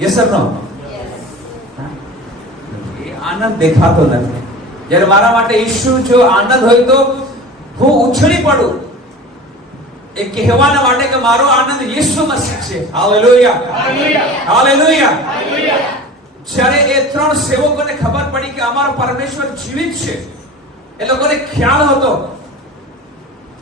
Yes or નો? એ આનંદ દેખાતો નથી. જ્યારે મારા માટે ઈસુ જો આનંદ હોય તો હું ઉછળી પડું એ કહેવાના માટે કે મારો આનંદ યીશુ મસીહ છે. Hallelujah, hallelujah. જ્યારે એ ત્રણ સેવકોને ખબર પડી કે અમારો પરમેશ્વર જીવિત છે, એ લોકોને ખ્યાલ હતો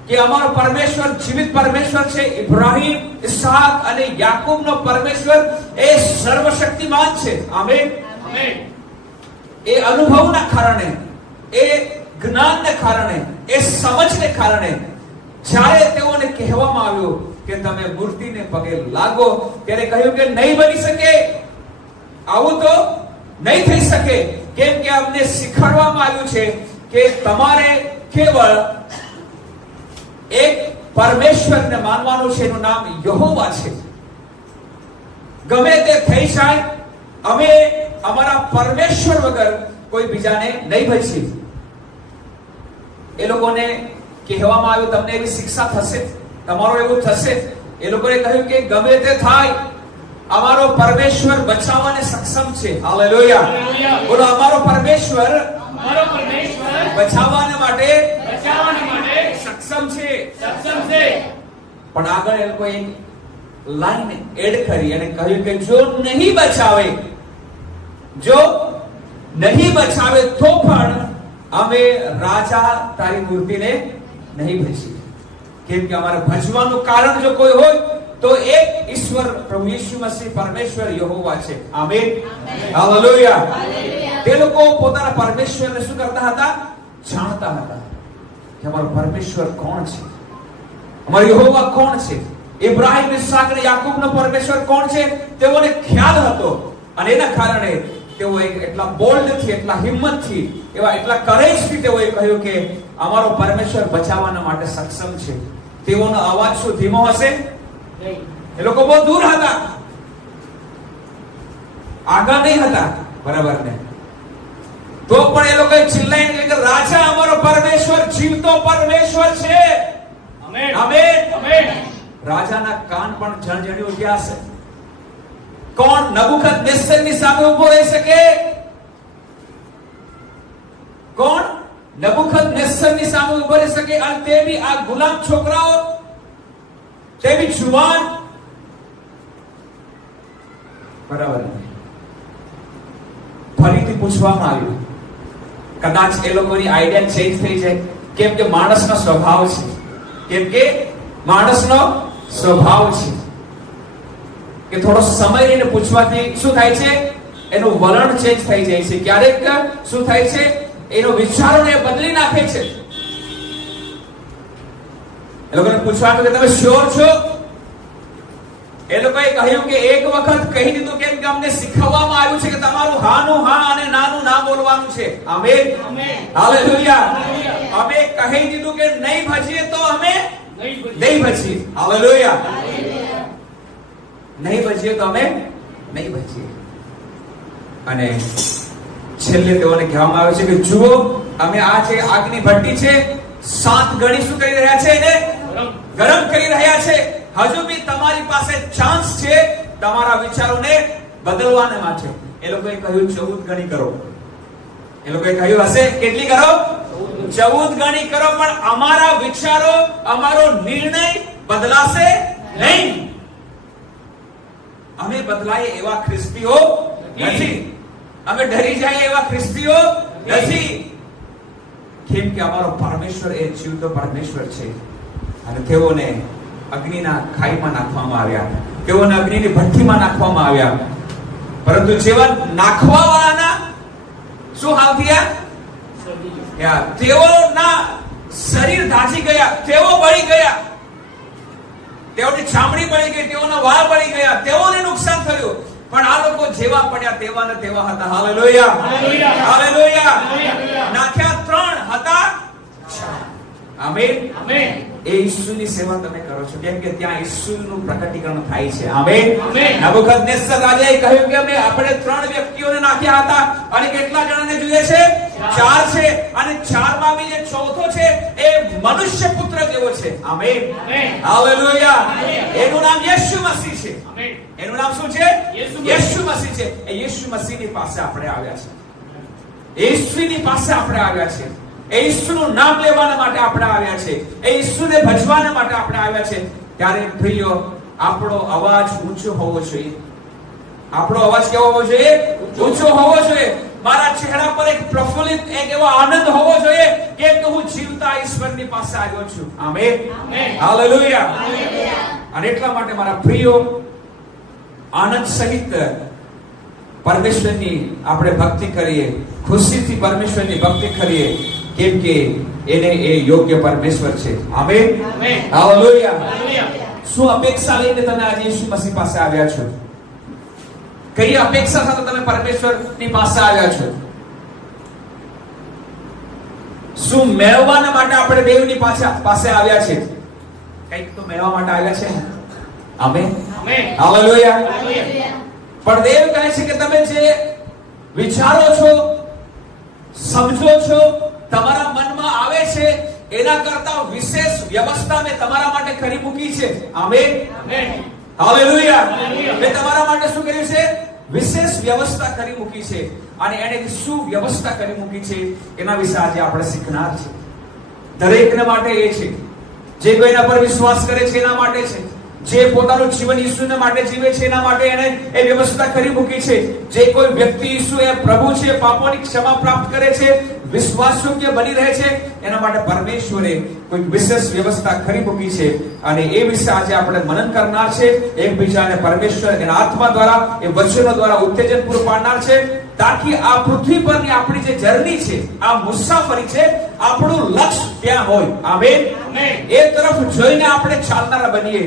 કે અમારો પરમેશ્વર જીવિત પરમેશ્વર છે. ઇબ્રાહિમ, ઇસહાક અને યાકૂબનો પરમેશ્વર એ સર્વશક્તિમાન છે. આમેન. એ અનુભવના કારણે, એ જ્ઞાનને કારણે, એ સમજને કારણે જ્યારે તેઓને કહેવામાં આવ્યું કે તમે મૂર્તિને પગે લાગો, ત્યારે કહ્યું કે નહીં બની શકે, આવું તો નહીં થઈ શકે, કેમ કે અમને શીખવાડવામાં આવ્યું છે કે તમારે કેવળ એક પરમેશ્વરને માનવાનું છે, એનું નામ યહોવા છે. ગમે તે થઈ જાય, અમે અમારા પરમેશ્વર વગર કોઈ બીજાને નહીં ભજીએ. એ લોકોને કહેવામાં આવ્યું તમને એવી શિક્ષા થશે, તમારો એવું થશે. એ લોકોએ કહ્યું કે ગમે તે થાય, અમારો પરમેશ્વર બચાવવાને સક્ષમ છે. હાલેલુયા. બોલો, અમારો પરમેશ્વર બચાવવાને માટે સક્ષમ છે. પણ આગળ એ લોકોએ લાઈન એડ કરી અને કહ્યું કે જો નહીં બચાવે, જો નહીં બચાવે તો પણ અમે રાજા તારી મૂર્તિને નહીં ભજીએ. કેમ કે અમારે ભજવાનું કારણ જો કોઈ હોય તો એક ઈશ્વર પ્રભુ યીશુ મસીહ પરમેશ્વર યહોવા છે. Amen, hallelujah. તે લોકો પોતાના પરમેશ્વરને શું કરતા હતા? જાણતા હતા કે અમારો પરમેશ્વર કોણ છે, અમારો યહોવા કોણ છે. ઇબ્રાહિમ, ઇસહાક અને યાકૂબનો પરમેશ્વર કોણ છે તેઓને ખ્યાલ હતો. અને એના કારણે તેઓ એટલા બોલ્ડથી, એટલા હિંમતથી, એટલા કરેજથી તેઓએ કહ્યું કે અમારો પરમેશ્વર બચાવવાના માટે સક્ષમ છે. તેઓનો અવાજ શું ધીમો હશે? એ લોકો બહુ દૂર હતા, આગળ નહીં હતા, બરાબર ને? તો પણ એ લોકોએ ચિલ્લાઈને કે રાજા અમારો પરમેશ્વર જીવતો પરમેશ્વર છે. Amen, amen. રાજાના કાન પણ ઝણઝણી ઉઠ્યા હશે. કોણ નબુકદનેસ્સરની સામે ઉભો રહી શકે? કોણ નબુકદનેસ્સરની સામે ઉભો રહી શકે? અને તે બી આ ગુલામ છોકરાઓ, તે બી જુવાન, બરાબર. ફરીથી પૂછવામાં આવ્યું. કદાચ એ લોકોની આઈડિયા ચેન્જ થઈ જાય, કેમ કે માણસનો સ્વભાવ છે, કેમ કે માણસનો સ્વભાવ છે કે થોડો સમય રહીને પૂછવાથી શું થાય છે? એનું વલણ ચેન્જ થઈ જાય છે. ક્યારેક શું થાય છે? એનો વિચારોને બદલી નાખે છે. એ લોકોને પૂછવાનું કે તમે શ્યોર છો? એ લોકોએ કહ્યું કે એક વખત કહી દીધું, કેમ કે અમને શીખવવામાં આવ્યું છે કે તમારું હાનું હા અને નાનું ના બોલવાનું છે. Amen, hallelujah. અમે કહી દીધું કે નહીં ભજીએ તો અમે નહીં ભજીએ. હાલેલુયા. નહીં ભજીએ તો અમે નહીં ભજીએ. અને છેલ્લે તેઓને કહેવામાં આવે છે કે જુઓ, અમે આ જે આગની ભઠ્ઠી છે 7 ગણી શું કરી રહ્યા છે? એને ગરમ કરી રહ્યા છે. હજુ બી તમારી પાસે ચાન્સ છે તમારા વિચારોને બદલવાને માટે. એ લોકોએ કહ્યું 14 ગણી કરો. એ લોકોએ કહ્યું હશે કેટલી કરો? 14 ગણી કરો. પણ અમારા વિચારો, અમારો નિર્ણય બદલાશે નહીં. અમે બદલાય એવા ખ્રિસ્તીઓ નથી. અમે ડરી જાય એવા ખ્રિસ્તીઓ નથી. કેમ કે અમારો પરમેશ્વર એ જીવતો પરમેશ્વર છે. અને તેઓને અગ્નિના ખાઈમાં નાખવામાં આવ્યા, તેઓને અગ્નિની ભઠ્ઠીમાં નાખવામાં આવ્યા. પરંતુ જેવા નાખવા વાળાના શું હાલ થયા? તેઓના શરીર દાઝી ગયા, તેઓ બળી ગયા, તેઓની ચામડી બળી ગઈ, તેઓના વાળ બળી ગયા, તેઓને નુકસાન થયું. પણ આ લોકો જેવા પડ્યા તેવા ને તેવા હતા. Hallelujah, hallelujah. નાખ્યા 3 હતા. Amen, amen. એ ઈસુની સેવા તમે કરો છો, કેમ કે ત્યાં ઈસુનું પ્રકટીકરણ થાય છે. આમેન. નબુકદનેસ્સર રાજાએ કહ્યું કે આપણે 3 વ્યક્તિઓને નાખ્યા હતા અને કેટલા જણાને જોઈએ છે? 4 છે. અને 4 માં બી જે ચોથો છે એ મનુષ્ય પુત્ર જેવો છે. Amen, hallelujah. એનું નામ યીશુ મસીહ છે. એનું નામ શું છે? યેસુ યેસુ મસીહ છે. એ યેસુ મસીહની પાસે આપણે આવ્યા છે. યેસુની પાસે આપણે આવ્યા છે. એ યેસુનું નામ લેવાના માટે આપણે આવ્યા છે. એ યેસુને ભજવાના માટે આપણે આવ્યા છે. ત્યારે પ્રિયો, આપણો અવાજ ઊંચો હોવો જોઈએ. આપણો અવાજ કેવો હોવો જોઈએ? ઊંચો હોવો જોઈએ. મારા ચહેરા પર એક પ્રફુલ્લિત, એક એવો આનંદ હોવો જોઈએ કે હું જીવતા ઈશ્વરની પાસે આવ્યો છું. Amen, hallelujah. અને એટલા માટે મારા પ્રિયો, આનંદ સહિત પરમેશ્વરની આપણે ભક્તિ કરીએ, ખુશીથી પરમેશ્વરની ભક્તિ કરીએ, કેમ કે એને એ યોગ્ય પરમેશ્વર છે. Amen, hallelujah. શું અપેક્ષા લઈને તમે આજે યેસુ મસીહ પાસે આવ્યા છો? કઈ અપેક્ષા સાથે તમે પરમેશ્વરની પાસે આવ્યા છો? શું મેળવવાના માટે આપણે દેવની પાસે આવ્યા છે? કંઈક તો મેળવવા માટે આવ્યા છે. Amen, hallelujah. પણ દેવ કહે છે કે તમે જે વિચારો છો, સમજો છો, તમારા મનમાં આવે છે, એના કરતા વિશેષ વ્યવસ્થા મેં તમારા માટે કરી મૂકી છે. Amen, hallelujah. મેં તમારા માટે શું કર્યું છે? વિશેષ વ્યવસ્થા કરી મૂકી છે. અને એને શું વ્યવસ્થા કરી મૂકી છે એના વિશે આજે આપણે શીખનાર છે. દરેકને માટે એ છે. જે કોઈના પર વિશ્વાસ કરે છે એના માટે છે. જે પોતાનું જીવન ઈસુને માટે જીવે છે એના માટે એને એ વ્યવસ્થા કરી મૂકી છે. જે કોઈ વ્યક્તિ ઈસુ એ પ્રભુ છે, પાપોની ક્ષમા પ્રાપ્ત કરે છે, વિશ્વાસયોગ્ય બની રહે છે, એના માટે પરમેશ્વરે કોઈ વિશેષ વ્યવસ્થા કરી મૂકી છે. અને એ વિશે આજે આપણે મનન કરનાર છે. એકબીજાને પરમેશ્વર એના આત્મા દ્વારા, એ વચનો દ્વારા ઉત્તેજન પૂરું પાડનાર છે, તાકી આ પૃથ્વી પરની આપણી જે જર્ની છે, આ મુસાફરી છે, આપણું લક્ષ્ય ત્યાં હોય. આમેન. એ તરફ જોઈને આપણે ચાલનારા બનીએ.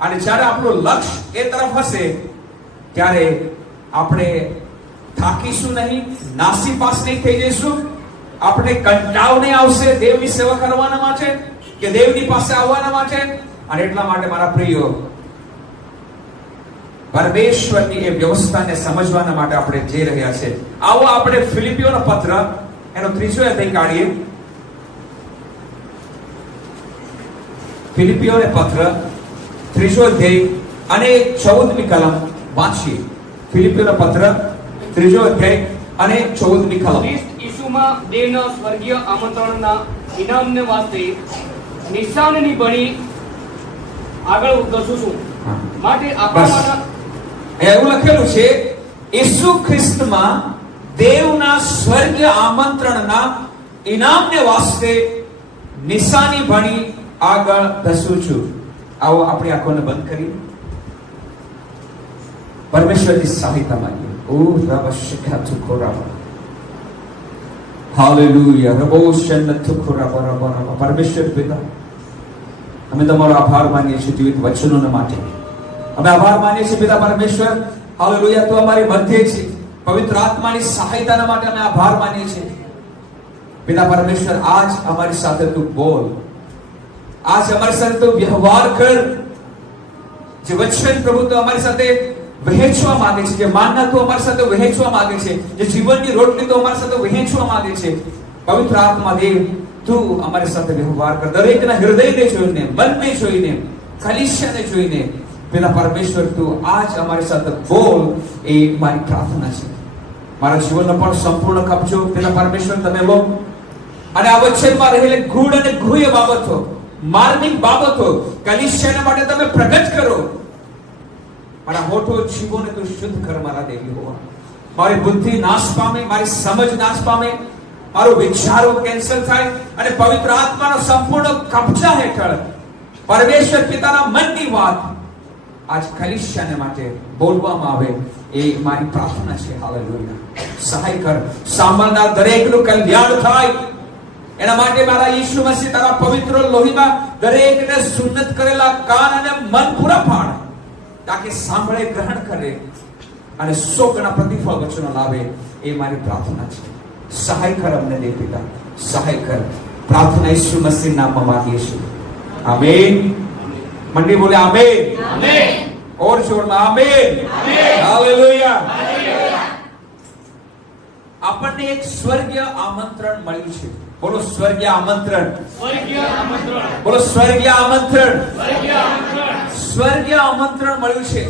અને જ્યારે આપણું લક્ષ્ય એ તરફ હશે ત્યારે આપણે થાકીશું નહીં, નાસીપાસ નહીં થઈ જઈશું. આપણે કંટાળો નહીં આવશે દેવની સેવા કરવાના માટે કે દેવની પાસે આવવાના માટે. અને એટલા માટે મારા પ્રિયો, પરમેશ્વરની એ વ્યવસ્થાને સમજવાના માટે આપણે જઈ રહ્યા છે. આવો આપણે ફિલિપીઓનો પત્ર એનો 3જો અધ્યાય કાઢીએ. ફિલિપીઓનો પત્ર 3જો અધ્યાય અને 14મી કલમ વાંચીએ. ફિલિપીઓનો પત્ર 3જો અધ્યાય અને 14મી કલમ. ખ્રિસ્ત ઈસુમાં દેવના સ્વર્ગીય આમંત્રણના ઇનામને વાસ્તે નિશાનની બની આગળ વધશું છું. માટે આપણામાંના એવું લખેલું છે, ઈસુ ખ્રિસ્તમાં દેવના સ્વર્ગીય આમંત્રણના ઇનામને વાસ્તે નિશાની ભણી આગળ ધસું છું. આવો આપણી આંખોને બંધ કરી પરમેશ્વરની સહાયતા માંગીએ. ઓ રબ શિખાતુ ખોરાબ, હાલેલુયા. રબો શન્નતુ ખોરાબ રબ રબ. પરમેશ્વર પિતા, અમે તમારો આભાર માનીએ છીએ જીવિત વચનોને માટે. અમે આભાર માનીએ છીએ પિતા પરમેશ્વર, હાલેલુયા. તું અમારી મધ્યે છે. પવિત્ર આત્માની સહાયતાના માટે અમે આભાર માનીએ છીએ પિતા પરમેશ્વર. આજ અમારી સાથે તું બોલ, આજ અમારી સાથે તું વ્યવહાર કર. જે વચન પ્રભુ તું અમારી સાથે વહેંચવા માંગે છે, જે માનના તું અમારી સાથે વહેંચવા માંગે છે, જે જીવનની રોટલી તું અમારી સાથે વહેંચવા માંગે છે, પવિત્ર આત્મા દેવ તું અમારી સાથે વ્યવહાર કર. દરેકના હૃદયને જોઈને, મનને જોઈને, કલીસિયાને જોઈને પિતા પરમેશ્વર તું આજ અમારી સાથે બોલ, એ મારી પ્રાર્થના છે. મારા જીવનનો પણ સંપૂર્ણ કબજો પિતા પરમેશ્વર તમે લો. અને આ વચનમાં રહેલી ગૂઢ અને ગુહ્ય બાબતો, માર્મિક બાબતો કલીસિયાના માટે તમે પ્રગટ કરો. મારા હોઠો જીવોને તું શુદ્ધ કર મારા દેવી હોવા. મારી બુદ્ધિ નાશ પામે, મારી સમજ નાશ પામે, મારો વિચારો કેન્સલ થાય અને પવિત્ર આત્માનો સંપૂર્ણ કબજા હેઠળ પરમેશ્વર પિતાના મનની વાત આજ કલીસિયાને માટે બોલવામાં આવે, એ મારી પ્રાર્થના છે. હાલેલુયા. સહાય કર. સાંભળનાર દરેકનું કલ્યાણ થાય એના માટે મારા ઈસુ મસીહ તારા પવિત્ર લોહીમાં દરેકને સુન્નત કરેલા કાન અને મન પૂરા પાડ, તાકે સાંભળે, ગ્રહણ કરે અને 100 ગણા પ્રતિફળ વચનો લાવે. એ મારી પ્રાર્થના છે. સહાય કર અમને દે પિતા, સહાય કર. પ્રાર્થના ઈસુ મસીહ નામમાં માંગીએ છીએ. આમેન. મંડી બોલે આમેન. આમેન. ઓર જોરમાં આમેન. આમેન. હાલેલુયા. આપણને એક સ્વર્ગીય આમંત્રણ મળ્યું છે. બોલો સ્વર્ગીય આમંત્રણ. સ્વર્ગીય આમંત્રણ. બોલો સ્વર્ગીય આમંત્રણ. સ્વર્ગીય આમંત્રણ. સ્વર્ગીય આમંત્રણ મળ્યું છે.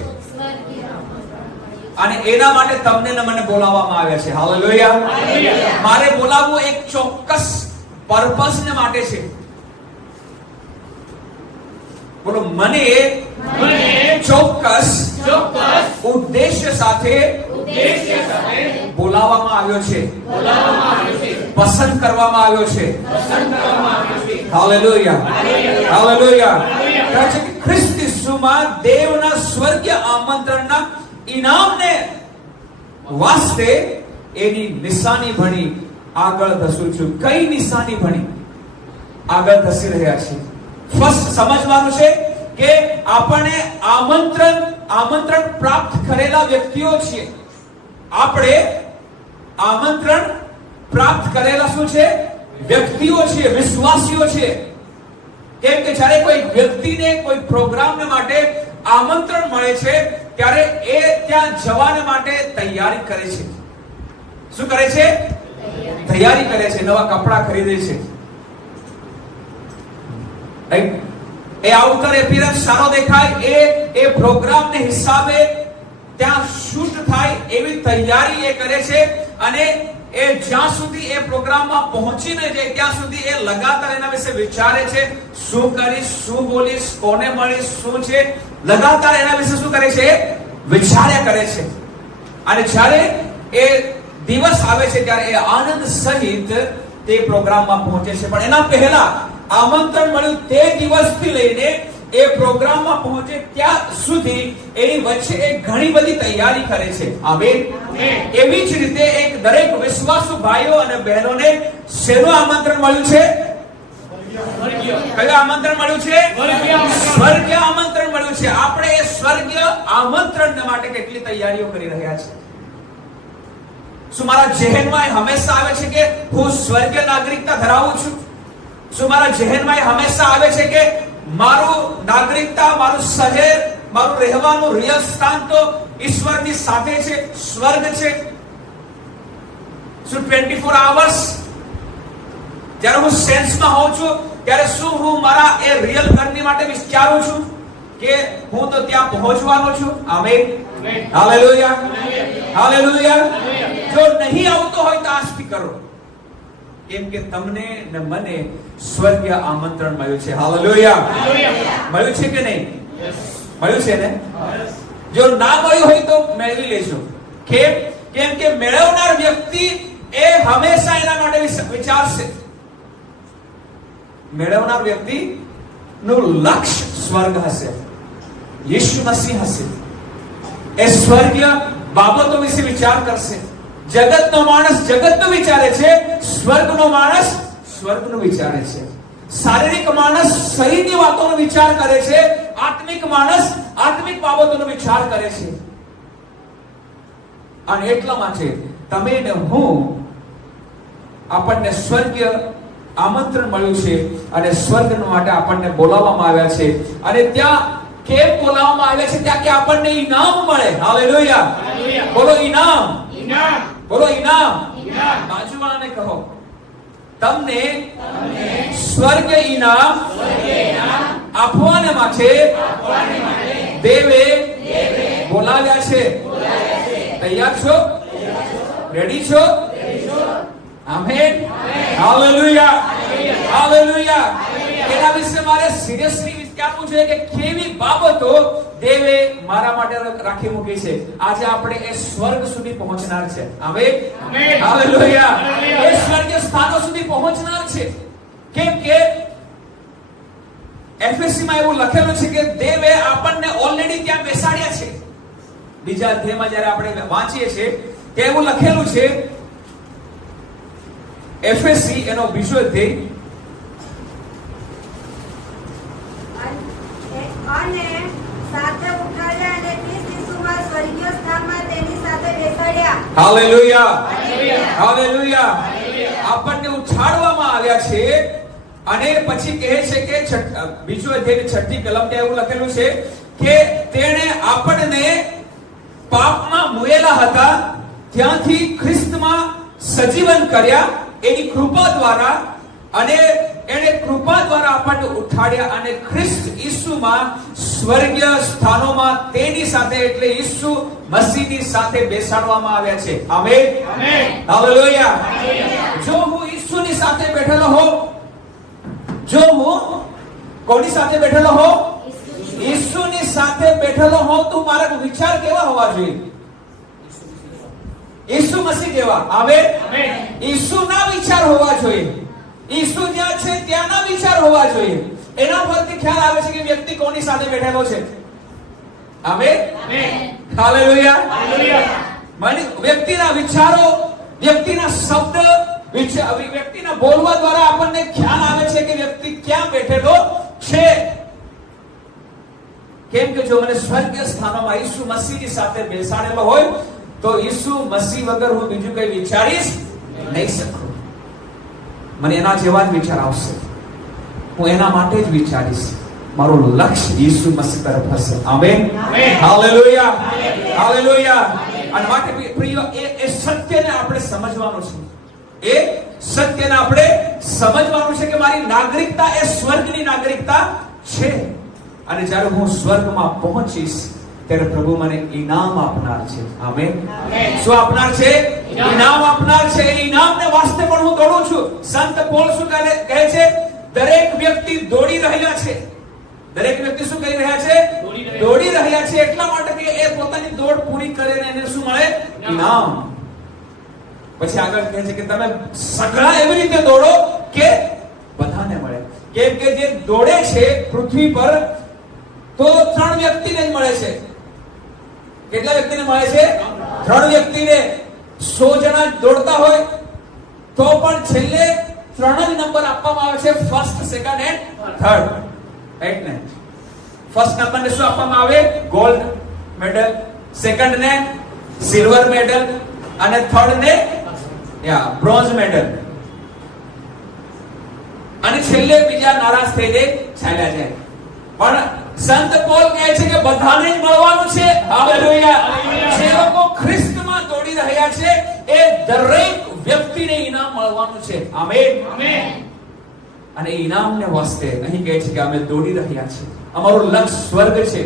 અને એના માટે તમને ને મને બોલાવવામાં આવ્યા છે. હાલેલુયા. મારે બોલાવવું એક ચોક્કસ પર્પસ ને માટે છે. બોલો, મને ચોક્કસ ઉદ્દેશ્ય સાથે બોલાવવામાં આવ્યો છે, પસંદ કરવામાં આવ્યો છે. હાલેલુયા. હાલેલુયા. કહે છે કે ખ્રિસ્ત ઈસુમાં દેવના સ્વર્ગીય આમંત્રણના ઇનામને વાસ્તે એની નિશાની ભણી આગળ ધસું છું. કઈ નિશાની ભણી આગળ ધસી રહ્યા છે? ફર્સ્ટ સમજવાનું છે કે આપણે આમંત્રણ પ્રાપ્ત કરેલા વ્યક્તિઓ છીએ. આપણે આમંત્રણ પ્રાપ્ત કરેલા શું છે? વ્યક્તિઓ છીએ, વિશ્વાસીઓ છીએ. કેમ કે જ્યારે કોઈ વ્યક્તિને કોઈ પ્રોગ્રામને માટે આમંત્રણ મળે છે ત્યારે એ ત્યાં જવાને માટે તૈયારી કરે છે. શું કરે છે? તૈયારી કરે છે. નવા કપડાં ખરીદે છે. એ આઉટર એપિયરન્સ સારો દેખાય, એ પ્રોગ્રામને હિસાબે ત્યાં શૂટ થાય એવી તૈયારી એ કરે છે. અને એ જ્યાં સુધી એ પ્રોગ્રામમાં પહોંચી ન જાય ત્યાં સુધી એ લગાતાર એના વિશે વિચારે છે. શું કરીશ, શું બોલીશ, કોને મળીશ, શું છે, લગાતાર એના વિશે શું કરે છે? વિચાર્યા કરે છે. અને જ્યારે એ દિવસ આવે છે ત્યારે એ આનંદ સહિત તે પ્રોગ્રામમાં પહોંચે છે. પણ એના પહેલા આમંત્રણ મળ્યું તે દિવસથી લઈને એ પ્રોગ્રામમાં પહોંચે ત્યાં સુધી એની વચ્ચે એક ઘણી બધી તૈયારી કરે છે. આમેન. એવી જ રીતે એક દરેક વિશ્વાસુ ભાઈઓ અને બહેનોને શેનું આમંત્રણ મળ્યું છે? કયું આમંત્રણ મળ્યું છે? સ્વર્ગીય આમંત્રણ મળ્યું છે. આપણે એ સ્વર્ગીય આમંત્રણ માટે કેટલી તૈયારીઓ કરી રહ્યા છે? શું મારા જહેનમાં હંમેશા આવે છે કે હું સ્વર્ગીય નાગરિકતા ધરાવું છું? શું મારા જહેનમાં હંમેશા આવે છે કે મારું નાગરિકતા, મારું શહેર, મારું રહેવાનું રિયલ સ્થાન તો ઈશ્વરની સાથે છે, સ્વર્ગ છે? શું 24 અવર્સ જ્યારે હું સેન્સમાં હોઉં છું ત્યારે શું હું મારા એ રિયલ ઘરની માટે વિચારું છું કે હું તો ત્યાં પહોંચવાનો છું? આમેન. હાલેલુયા. હાલેલુયા. જો નહીં આવતો હોય તો આજથી કરો, કેમ કે તમને ને મને સ્વર્ગીય આમંત્રણ મળ્યું છે. હાલેલુયા. મળ્યું છે કે નહીં? મળ્યું છે ને? જો ના મળ્યું હોય તો મેળવી લેજો. કેમ કે મેળવનાર વ્યક્તિ એ હંમેશા એના માટે વિચારશે. મેળવનાર વ્યક્તિ નું લક્ષ્ય સ્વર્ગ હશે, યીશુ મસીહ હશે. એ સ્વર્ગીય બાબતો વિશે વિચાર કરશે. જગતનો માણસ જગતનું વિચારે છે, સ્વર્ગનો માણસ સ્વર્ગનું વિચારે છે. શારીરિક માણસ શરીરની વાતોનો વિચાર કરે છે, આત્મિક માણસ આત્મિક બાબતોનો વિચાર કરે છે. અને એટલા માટે તમે ને હું, આપણને સ્વર્ગીય આમંત્રણ મળ્યું છે અને સ્વર્ગ માટે આપણને બોલાવવામાં આવ્યા છે. અને ત્યાં કેમ બોલાવવામાં આવ્યા છે? ત્યાં કે આપણને ઇનામ મળે. હાલેલુયા. બોલો ઇનામ. બોલો ઇનામ. બાજુવાળાને કહો, તમને સ્વર્ગીય ઇનામ આપવાને માટે દેવે બોલાવ્યા છે. તૈયાર છો? રેડી છો? આમેન. હાલેલુયા. હાલેલુયા. એના વિશે મારે સિરિયસલી વિચારવું છે કે કેવી બાબતો દેવે મારા માટે રાખી મૂકી છે. આજે આપણે એ સ્વર્ગ સુધી પહોંચનાર છે. આમેન. હાલેલુયા. એ સ્વર્ગીય સ્થાનો સુધી પહોંચનાર છે. કેમ કે એફએસસી માં એવું લખેલું છે કે દેવે આપણને ઓલરેડી ત્યાં બેસાડ્યા છે. બીજા અધ્યાયમાં જ્યારે આપણે વાંચીએ છીએ ત્યાં એવું લખેલું છે, એફએસસી એનો બીજો અધ્યાય, અને સાથે ઉઠાડ્યા અને ખ્રિસ્ત ઈસુમાં સ્વર્ગીય સ્થાનમાં તેની સાથે બેસાડ્યા. હાલેલુયા. હાલેલુયા. આપણને ઉઠાડવામાં આવ્યા છે. અને પછી કહે છે કે બીજો અધ્યાય 6ઠી કલમ ત્યાં એવું લખેલું છે કે તેણે આપણને પાપમાં મુયેલા હતા ત્યાંથી ખ્રિસ્તમાં સજીવન કર્યા એની કૃપા દ્વારા. અને એણે કૃપા દ્વારા આપણને ઉઠાડ્યા અને ખ્રિસ્ત ઈસુમાં સ્વર્ગીય સ્થાનોમાં તેની સાથે એટલે ઈસુ મસીહની સાથે બેસાડવામાં આવ્યા છે. આમેન. હાલેલુયા. જો હું ઈસુની સાથે બેઠેલો હોઉં, જો હું કોની સાથે બેઠેલો હોઉં? ઈસુની સાથે બેઠેલો હોઉં તો મારા વિચાર કેવા હોવા જોઈએ? ઈસુ મસીહ જેવા. આમેન. ઈસુના વિચાર હોવા જોઈએ. ઈસુ જ્યાં છે ત્યાંના વિચાર હોવા જોઈએ. એના પરથી ખ્યાલ આવે છે કે વ્યક્તિ કોની સાથે બેઠેલો છે. આમેન. હાલેલુયા. મને વ્યક્તિના વિચારો, વ્યક્તિના શબ્દ, વ્યક્તિના બોલવા દ્વારા આપણને ખ્યાલ આવે છે કે વ્યક્તિ ક્યાં બેઠેલો છે. કેમ કે જો મને સ્વર્ગીય સ્થાનોમાં ઈસુ મસીહની સાથે બેસાડેલો હોય તો ઈસુ મસીહ વગર હું બીજું કંઈ વિચારીશ નહીં શકું. મને એના જેવા જ વિચાર આવશે. હું એના માટે જ વિચારીશ. મારું લક્ષ્ય ઈસુ મસીહ તરફ હશે. આમેન. હાલેલુયા. હાલેલુયા. અને માટે પ્રિય એ સત્યને આપણે સમજવાનું છે. એ સત્યને આપણે સમજવાનું છે કે મારી નાગરિકતા એ સ્વર્ગની નાગરિકતા છે. અને જ્યારે હું સ્વર્ગમાં પહોંચીશ ત્યારે પ્રભુ મને ઇનામ આપનાર છે. આમેન. શું આપનાર છે? ઇનામ આપનાર છે. ઇનામને વાસ્તે પણ હું દોડું છું. સંત પોલ શું કહે છે? દરેક વ્યક્તિ દોડી રહ્યા છે. દરેક વ્યક્તિ શું કરી રહ્યા છે? દોડી રહ્યા છે. એટલા માટે કે એ પોતાની દોડ પૂરી કરે ને એને શું મળે? ઇનામ. પછી આગળ કહે છે કે તમે સઘળા એવી રીતે દોડો કે બધાને મળે. કેમ કે જે દોડે છે પૃથ્વી પર તો 3 વ્યક્તિને જ મળે છે. કેટલા વ્યક્તિને મળે છે? 3 વ્યક્તિને. 100 જણા દોડતા હોય તો પણ છેલ્લે 3 જ નંબર આપવામાં આવે છે, ફર્સ્ટ, સેકન્ડ એન્ડ થર્ડ. એટલે ફર્સ્ટ નંબરને શું આપવામાં આવે? ગોલ્ડ મેડલ, સેકન્ડ ને સિલ્વર મેડલ અને થર્ડ ને બ્રોન્ઝ મેડલ. અને છેલ્લે બીજા નારાજ થઈને ચાલ્યા જાય. પણ સંત પોલ કહે છે કે બધાને જ મળવાનું છે. હાલેલુયા. જે લોકો ખ્રિસ્તમાં દોડી રહ્યા છે એ દરેક વ્યક્તિને ઇનામ મળવાનું છે. આમેન. અને ઇનામને વાસ્તે અહીં કહે છે કે અમે દોડી રહ્યા છીએ. અમારું લક્ષ્ય સ્વર્ગ છે.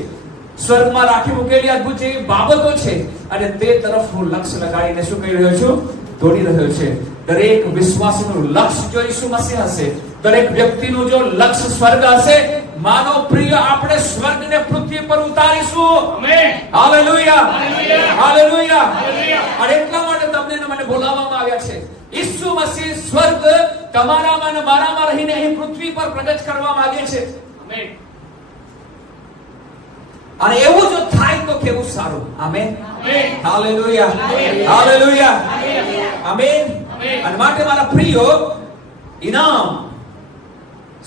સ્વર્ગમાં રાખી મૂકેલી અદ્ભુત જેવી બાબતો છે અને તે તરફ હું લક્ષ્ય લગાડીને શું કરી રહ્યો છું? દોડી રહ્યો છે. દરેક વિશ્વાસીનું લક્ષ્ય જો ઈસુ મસીહ હશે, દરેક વ્યક્તિનું જો લક્ષ્ય સ્વર્ગ હશે, માનો પ્રિય આપણે સ્વર્ગને પૃથ્વી પર ઉતારીશું. આમેન. હાલેલુયા. હાલેલુયા. અને એટલા માટે તમને મને બોલાવવામાં આવ્યા છે. ઈસુ મસીહ સ્વર્ગ તમારામાં અને મારામાં રહીને અહીં પૃથ્વી પર પ્રગટ કરવા માંગે છે. આમેન. અને એવું જો થાય તો કેવું સારું. આમેન. હાલેલુયા. હાલેલુયા. આમેન. અને માટે મારા પ્રિયો ઇનામ.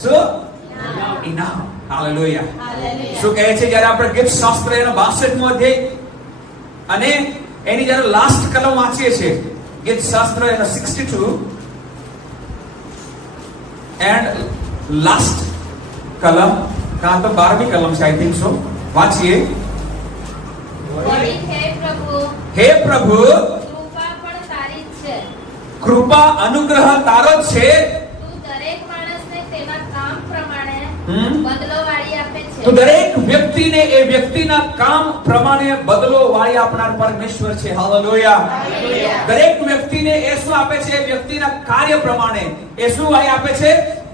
શું? ઇનામ. હાલેલુયા. શું કહે છે? જ્યારે આપણે ગીત શાસ્ત્ર એનો 62મો અધ્યાય અને એની જ્યારે લાસ્ટ કલમ વાંચીએ છીએ, ગીત શાસ્ત્ર એનો 62 એન્ડ લાસ્ટ કલમ, કાં તો 12મી કલમ છે, આઈ થિંક સો. વાંચીએ. હે પ્રભુ, કૃપા પણ તારી જ છે. કૃપા અનુગ્રહ તારો જ છે. તું દરેક માણસને તેના કામ પ્રમાણે બદલો વાળી આપે છે. તો દરેક વ્યક્તિને એ વ્યક્તિના કામ પ્રમાણે બદલો વાળી આપનાર પરમેશ્વર છે. હાલેલુયા. દરેક વ્યક્તિને એ શું આપે છે? એ વ્યક્તિના કાર્ય પ્રમાણે એ શું વાળી આપે છે?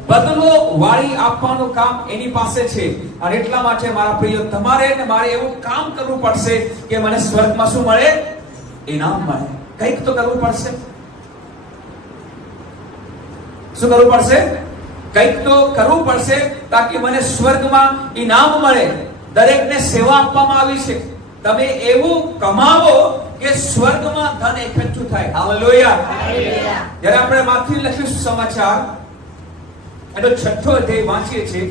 બદલો વાળી આપવાનું કામ એની પાસે છે. અને એટલા માટે મારા પ્રિય તમારે ને મારે એવું કામ કરવું પડશે કે મને સ્વર્ગમાં શું મળે? ઇનામ મળે. કંઈક તો કરવું પડશે. શું કરવું પડશે? કંઈક તો કરવું પડશે તાકી મને સ્વર્ગમાં ઇનામ મળે. દરેકને સેવા આપવામાં આવી છે. તમે એવું કમાવો કે સ્વર્ગમાં ધન એકઠું થાય. હાલેલુયા. જ્યારે આપણે માથું લખીશું સમાચાર એનો 6થો અધ્યાય વાંચીએ છીએ.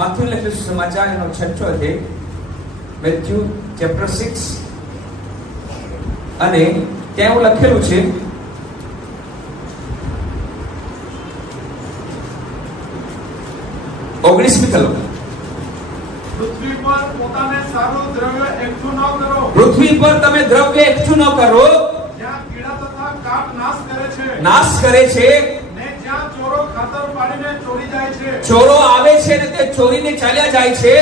માથું લખીશું સમાચાર એનો 6થો અધ્યાય, મેથ્યુ ચેપ્ટર 6, અને ત્યાં એવું લખેલું છે, ઓગણીસમી કલમ. પૃથ્વી પર પોતાને સારું દ્રવ્ય એકઠું ન કરો. પૃથ્વી પર તમે દ્રવ્ય એકઠું ન કરો જ્યાં કીડા તથા કાટ નાશ કરે છે. નાશ કરે છે. ને જ્યાં ચોરો ખાતર પાડીને ચોરી છે, ચોરો આવે છે ને તે ચોરીને ચાલ્યા જાય છે,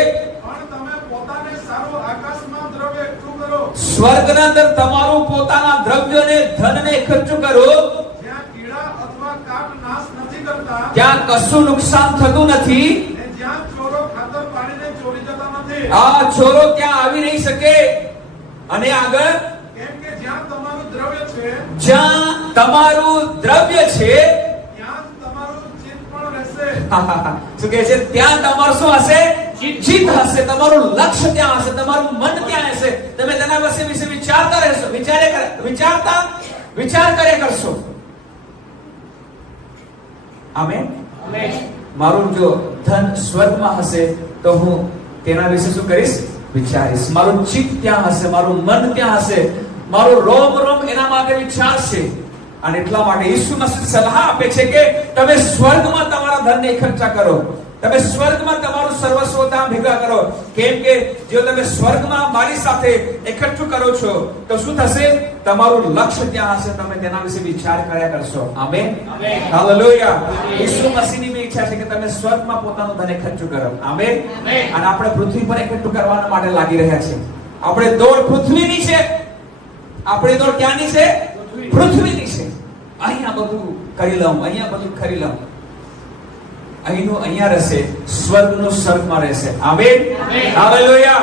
પણ તમે પોતાને સારું આકાશમાં દ્રવ્ય એકઠું કરો, સ્વર્ગના અંદર તમારું પોતાના દ્રવ્યને ધનને એકઠું કરો, જ્યાં કીડા અથવા કાટ નાશ નથી કરતા, ત્યાં કશું નુકસાન થતું નથી. ને જ્યાં ચોરો ખાતર પાડીને ચોરી જતા નથી. આ ચોરો ત્યાં આવી નહીં શકે. અને આગળ, કેમ કે જ્યાં તમારું દ્રવ્ય છે, જ્યાં તમારું દ્રવ્ય છે, ત્યાં તમારું ચિત્ત પણ રહેશે. શું કહે છે? ત્યાં તમારું શું હશે? જીત હશે. તમારું લક્ષ્ય ત્યાં હશે, તમારું મન ત્યાં હશે. તમે તેના વિશે વિચારતા રહેશો, વિચાર કર્યા કરશો. આમેન. આમેન. મારું જો ધન સ્વર્ગમાં હશે તો હું તેના વિશે શું કરીશ? વિચારીશ. મારું ચિત્ત ત્યાં હશે, મારું મન ત્યાં હશે, મારું રોમ રોમ એના માટે વિચારશે. અને એટલા માટે ઈસુ મસીહ સલાહ આપે છે કે તમે સ્વર્ગમાં તમારા ધનને એકઠા કરો, તમે સ્વર્ગમાં તમારું સર્વસ્વ ત્યાં ભેગા કરો. કેમ કે જો તમે સ્વર્ગમાં મારી સાથે એકઠું કરો છો તો શું થશે? તમારું લક્ષ્ય ત્યાં હશે, તમે તેના વિશે વિચાર કર્યા કરશો. આમેન. હાલેલુયા. ઈસુ મસીહની મેં ઈચ્છા છે કે તમે સ્વર્ગમાં પોતાનું ધન એકઠું કરો. આમેન. અને આપણે પૃથ્વી પર એકઠું કરવા માટે લાગી રહ્યા છે. આપણે દોડ પૃથ્વીની છે. આપણે દોડ ક્યાંની છે? પૃથ્વીની છે. અહીંયા બધું કરી લઉં, અહીંયા બધું કરી લઉં. અહીંનું અહીંયા રહેશે, સ્વર્ગનું સ્વર્ગમાં રહેશે. આમેન. હાલેલુયા.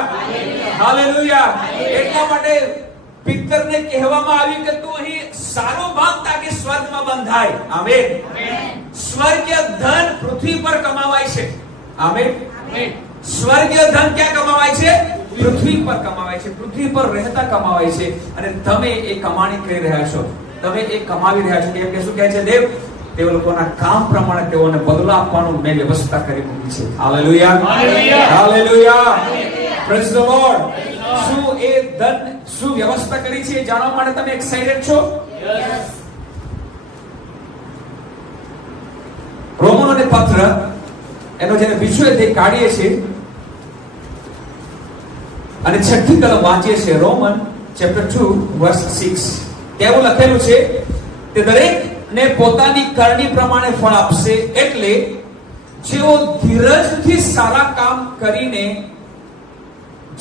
હાલેલુયા. એટલા માટે પિતરને કહેવામાં આવ્યું કે તું અહીં સારું બાંધ તાકે સ્વર્ગમાં બંધાય. આમેન. સ્વર્ગીય ધન પૃથ્વી પર કમાવાય છે. આમેન. સ્વર્ગીય ધન ક્યાં કમાવાય છે? પૃથ્વી પર કમાવાય છે. પૃથ્વી પર રહેતા કમાવાય છે. અને તમે એ કમાણી કરી રહ્યા છો, તમે એ કમાવી રહ્યા છો. કેમ કે શું કહે છે દેવ? તે લોકોના કામ પ્રમાણે તેઓને બદલો આપવાનું મેં વ્યવસ્થા કરી મૂકી છે. Hallelujah. Hallelujah. Praise the lord. શું એ ધન શું વ્યવસ્થા કરી છે એ જાણવા માટે તમે એક્સાઇટેડ છો? રોમનોને પત્ર એનો જેને બીજો અધ્યાય કાઢીએ છીએ અને 6ઠી કલમ વાંચીએ છીએ, રોમન ચેપ્ટર 2 વર્સ 6. તેવું લખેલું છે તે દરેક ને પોતાની કરણી પ્રમાણે ફળ આપશે. એટલે જેઓ ધીરજથી સારા કામ કરીને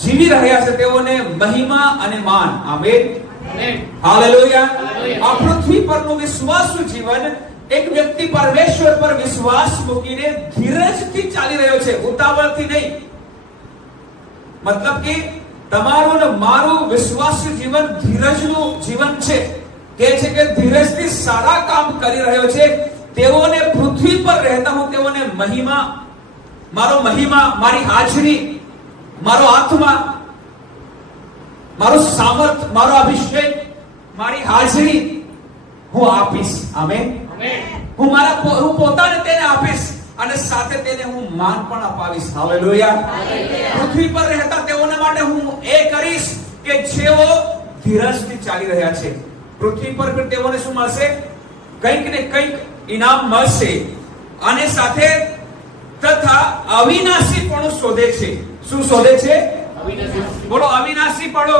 જીવી રહ્યા છે તેઓને મહિમા અને માન. આમેન. હાલેલુયા. આ પૃથ્વી પરનું વિશ્વાસુ જીવન એક વ્યક્તિ પરમેશ્વર પર વિશ્વાસ મૂકીને ધીરજથી ચાલી રહ્યો છે, ઉતાવળથી નહીં. મતલબ કે તમારું ને મારું વિશ્વાસુ જીવન ધીરજનું જીવન છે. કહે છે કે ધીરજથી સારા કામ કરી રહ્યો છે તેઓને પૃથ્વી પર રહેતા હું તેઓને મહિમા, મારો મહિમા, મારી હાજરી, મારો આત્મા, મારું સામર્થ, મારો અભિષેક, મારી હાજરી હું આપીશ. આમેન. હું પોતાને તેને આપીશ અને સાથે તેને હું માન પણ અપાવીશ. હાલેલુયા. પૃથ્વી પર રહેતા તેઓના માટે હું એ કરીશ કે જેઓ ધીરજથી ચાલી રહ્યા છે. પૃથ્વી પર તેઓને શું મળશે? કંઈક ને કંઈક ઇનામ મળશે. અને સાથે તથા અવિનાશી પણ શોધે છે. શું શોધે છે? બોલો, અવિનાશી પડો.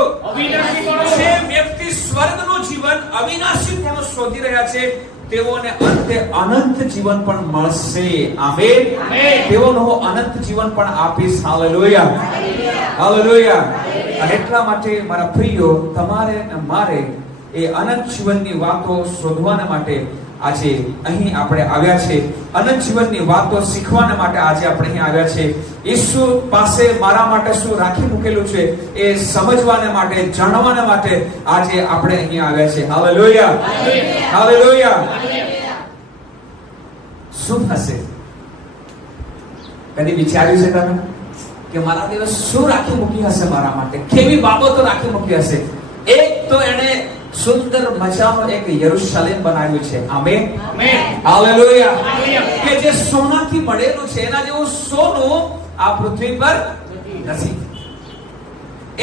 જે વ્યક્તિ સ્વર્ગનું જીવન અવિનાશી પણ શોધી રહ્યા છે તેઓને અંતે અનંત જીવન પણ મળશે. આમેન. તેઓનો અનંત જીવન પણ આપીશ. હાલેલુયા. હાલેલુયા. અને એટલા માટે મારા પ્રિયો, તમારે અને મારે એ અનંત જીવનની વાતો શોધવાના માટે આજે અહીં આપણે આવ્યા છે. અનંત જીવનની વાતો શીખવાના માટે આજે આપણે અહીં આવ્યા છે. ઈસુ પાસે મારા માટે શું રાખી મૂકેલું છે એ સમજવાના માટે, જાણવાના માટે આજે આપણે અહીં આવ્યા છે. હાલેલુયા. હાલેલુયા. શું થશે? કદી વિચાર્યું છે તમે કે મારા દિવસ શું રાખી મૂકી હશે મારા માટે? કેવી બાબતો રાખી મૂકી હશે? એક તો એને સુંદર મજાનું એક યરુશલેમ બનાવ્યું છે. આમેન. હાલેલુયા. કે જે સોનાથી મળેલું છે, એના જેવું સોનું આ પૃથ્વી પર નથી.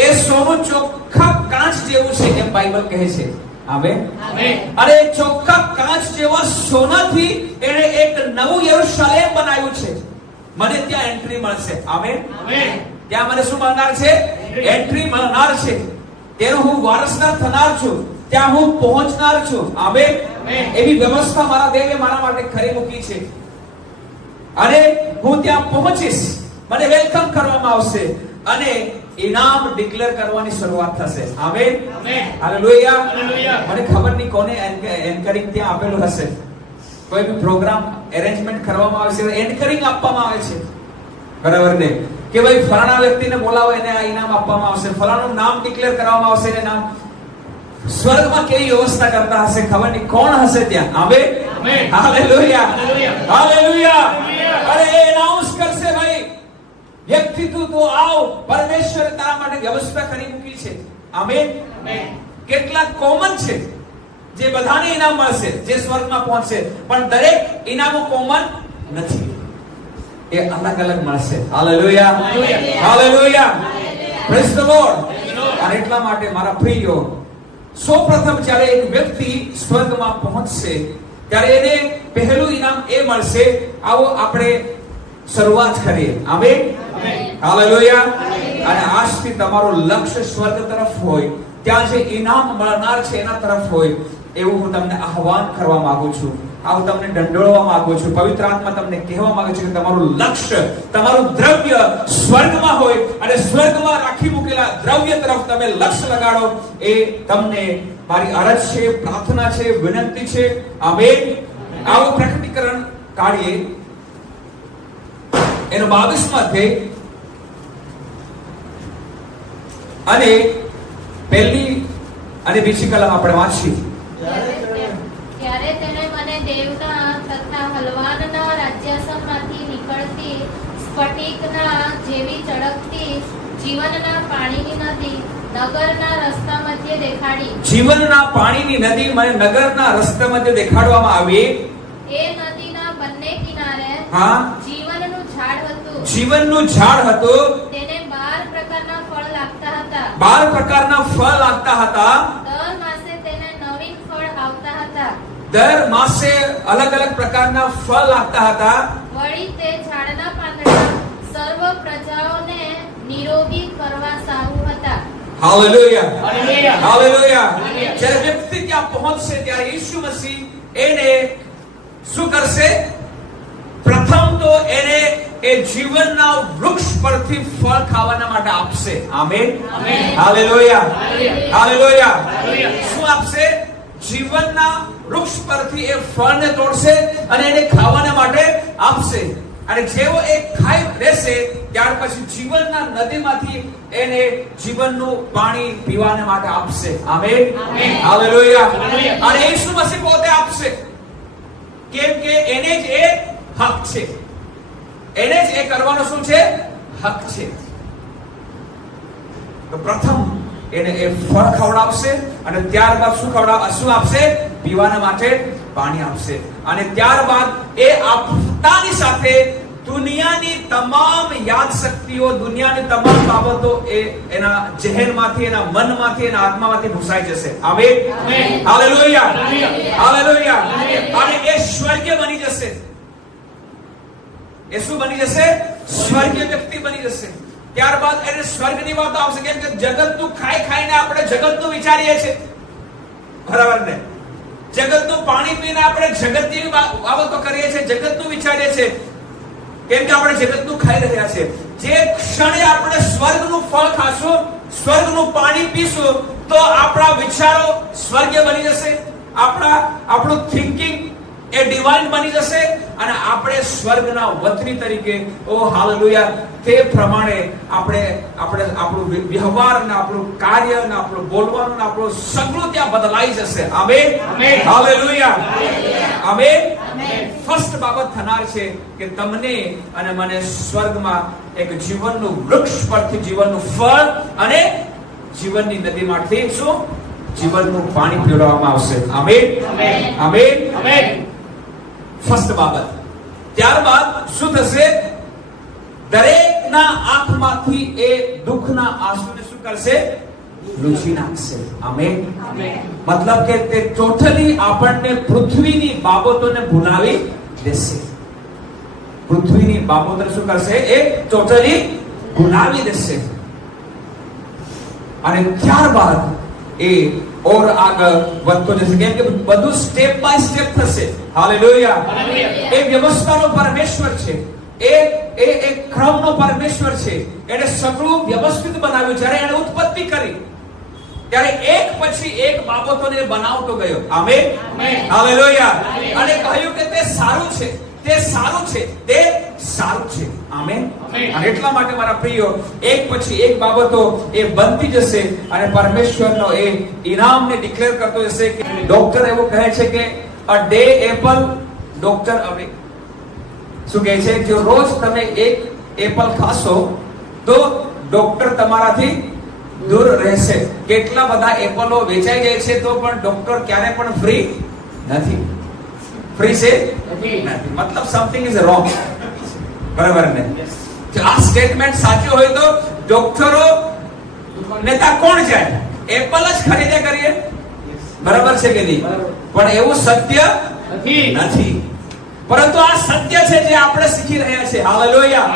એ સોનું ચોખ્ખા કાચ જેવું છે એમ બાઇબલ કહે છે. આમેન. અને ચોખ્ખા કાચ જેવા સોનાથી એને એક નવું યરુશલેમ બનાવ્યું છે. મને ત્યાં એન્ટ્રી મળશે. આમેન. ત્યાં મને શું મળનાર છે? એન્ટ્રી મળનાર છે. તેનો હું વારસદાર થનાર છું. ત્યાં હું પહોંચનાર છું. આમેન. એવી વ્યવસ્થા મારા દેવે મારા માટે કરી મૂકી છે. અને હું ત્યાં પહોંચીશ, મને વેલકમ કરવામાં આવશે અને ઇનામ ડિક્લેર કરવાની શરૂઆત થશે. આમેન. હાલેલુયા. મને ખબર નહીં કોને એન્કરિંગ ત્યાં આપેલું હશે. કોઈ બી પ્રોગ્રામ એરેન્જમેન્ટ કરવામાં આવે છે, એન્કરિંગ આપવામાં આવે છે, બરાબર ને, કે ભાઈ ફલાણા વ્યક્તિને બોલાવો, એને આ ઇનામ આપવામાં આવશે, ફલાણું નામ ડિક્લેર કરવામાં આવશે, એને નામ. સ્વર્ગમાં કેવી વ્યવસ્થા કરતા હશે ખબર નહીં, કોણ હશે ત્યાં. આમેન. હાલેલુયા. હાલેલુયા. અરે એ એનાઉન્સ કરશે, ભાઈ વ્યક્તિ તું આવ, પરમેશ્વર તારા માટે વ્યવસ્થા કરી મૂકી છે. આમેન. કેટલાક કોમન છે જે બધાને ઇનામ મળશે, જે સ્વર્ગમાં પહોંચશે, પણ દરેક ઇનામો કોમન નથી, એ અલગ અલગ મળશે. Hallelujah. Hallelujah. Praise the lord. અને એટલા માટે મારા પ્રિયો, સૌપ્રથમ જ્યારે એક વ્યક્તિ સ્વર્ગમાં પહોંચશે ત્યારે એને પહેલું ઇનામ એ મળશે. આવો આપણે શરૂઆત કરીએ. આમેન. હાલેલુયા. અને આજથી તમારું લક્ષ્ય સ્વર્ગ તરફ હોય, ત્યાં જે ઇનામ મળનાર છે એના તરફ હોય, એવું હું તમને આહવાન કરવા માંગુ છું. હું તમને દંડોળવા માંગુ છું. પવિત્ર આત્મા તમને કહેવા માંગે છે કે તમારું લક્ષ્ય, તમારું દ્રવ્ય સ્વર્ગમાં હોય અને સ્વર્ગમાં રાખી મૂકેલા દ્રવ્ય તરફ તમે લક્ષ્ય લગાડો. એ તમને મારી અરજ છે, પ્રાર્થના છે, વિનંતી છે. આમેન. આવું પ્રકટીકરણ કાઢીએ એનો 22 અધ્યાય અને પહેલી અને બીજી કલમ આપણે વાંચીએ. ત્યારે તેને મને દેવના તથા હલવાનના રાજ્યાસનમાંથી નીકળતી સ્ફટિકના જેવી ચળકતી જીવનના પાણીની નદી નગરના રસ્તા મધ્યે દેખાડી. જીવનના પાણીની નદી મને નગરના રસ્તા મધ્યે દેખાડવામાં આવી. એ નદીના બંને કિનારે જીવનનું ઝાડ હતું. જીવનનું ઝાડ હતું. તેને 12 પ્રકારના ફળ લાગતા હતા. 12 પ્રકારના ફળ લાગતા હતા. દર માસે તેને નવીન ફળ આવતા હતા. દર માસે અલગ અલગ પ્રકારના ફળ લાગતા હતા. વળી તે ઝાડના પાંદડા સર્વ પ્રજાઓને નિરોગી કરવા સારું હતા. હાલેલુયા. હાલેલુયા. જ્યારે વ્યક્તિ ત્યાં પહોંચશે ત્યારે ઈસુ મસીહ એને શું કરશે? પ્રથમ તો એને એ જીવનના વૃક્ષ પરથી ફળ ખાવાના માટે આપશે. આમેન. હાલેલુયા. હાલેલુયા. શું આપશે? જીવનના વૃક્ષ પરથી એ ફળને તોડશે અને એને ખાવાના માટે આપશે. અને જેવો એ ખાઈ રહેશે ત્યાર પછી જીવનના નદીમાંથી એને જીવનનું પાણી પીવાના માટે આપશે. આમેન. હાલેલુયા. અને ઈસુ મસીહ પોતે આપશે, કેમ કે એને જ એ હક છે, એને જ એ કરવાનો શું છે? હક છે. તો પ્રથમ એને એ ફળ ખવડાવશે અને ત્યારબાદ શું આપશે? પીવાના માટે પાણી આપશે. અને ત્યારબાદ એ આપતાની સાથે દુનિયાની તમામ યાદ શક્તિઓ, દુનિયાની તમામ બાબતો એ એના જહેનમાંથી, એના મનમાંથી, એના આત્મામાંથી ભૂસાઈ જશે. આમેન. હાલેલુયા. હાલેલુયા. અને એ સ્વર્ગીય બની જશે. એ શું બની જશે? સ્વર્ગીય વ્યક્તિ બની જશે. ત્યારબાદ એને સ્વર્ગની વાતો આવશે, કેમ કે જગતનું ખાઈને આપણે જગતનું વિચારીએ છીએ, બરાબર ને? જગતનું પાણી પીને આપણે જગતની બાબતો કરીએ છીએ, જગતનું વિચારીએ છીએ, કેમ કે આપણે જગતનું ખાઈ રહ્યા છીએ. જે ક્ષણે આપણે સ્વર્ગનું ફળ ખાશું, સ્વર્ગનું પાણી પીશું, તો આપણા વિચારો સ્વર્ગીય બની જશે. આપણું થિંકિંગ એ ડિવાઇન બની જશે અને આપણે સ્વર્ગના વતની તરીકે, ઓ હાલેલુયા, તે પ્રમાણે આપણે આપણું વ્યવહાર ને આપણું કાર્ય ને આપણું બોલવાનું ને આપણું સગળું ત્યાં બદલાઈ જશે. આમેન. હાલેલુયા. આમેન. ફર્સ્ટ બાબત થનાર છે કે તમને અને મને સ્વર્ગમાં એક જીવનનું વૃક્ષ પરથી જીવનનું ફળ અને જીવનની નદીમાંથી શું? જીવનનું પાણી પીવડાવવામાં આવશે. આમેન. આમેન. આમેન. ફર્સ્ટ બાબત. ત્યારબાદ શું થશે? દરેકના આંખમાંથી એ દુઃખના આંસુને શું કરશે? લૂછી નાખશે. આમેન. મતલબ કે તે ટોટલી આપણને પૃથ્વીની બાબતોને ભૂલાવી દેશે. પૃથ્વીની બાબતોને શું કરશે? એ ટોટલી ભૂલાવી દેશે. અને ત્યારબાદ એ ઓર આગળ વધતો જશે, કેમ કે બધું સ્ટેપ બાય સ્ટેપ થશે. હાલેલુયા. હાલેલુયા. એ વ્યવસ્થાનો પરમેશ્વર છે, એ ક્રમનો પરમેશ્વર છે. એને સગળું વ્યવસ્થિત બનાવ્યું. જ્યારે એને ઉત્પત્તિ કરી ત્યારે એક પછી એક બાબતોને બનાવતો ગયો. આમેન. હાલેલુયા. અને કહ્યું કે તે સારું છે, તે સારું છે, તે સારું છે. આમેન. અને એટલા માટે મારા પ્રિયો, એક પછી એક બાબતો એ બનતી જશે અને પરમેશ્વરનો એ ઇનામને ડિક્લેર કરતો જશે. કે ડોક્ટર એવું કહે છે કે અ ડે એપલ ડોક્ટર અવે. શું કહે છે? જો રોજ તમે એક એપલ ખાશો તો ડોક્ટર તમારાથી દૂર રહેશે. કેટલા બધા એપલો વેચાઈ જાય છે તો પણ ડોક્ટર ક્યારે પણ ફ્રી નથી. ફ્રી છે નથી. મતલબ સમથિંગ ઇઝ રોંગ. બરાબર ને? જો આ સ્ટેટમેન્ટ સાચું હોય તો ડોક્ટરો નેતા કોણ જાય? એપલ જ ખરીદે કરીએ. બરાબર છે કે નહીં? પણ એવું સત્ય નથી. પરંતુ આ સત્ય છે જે આપણે શીખી રહ્યા છે. હાલેલુયા.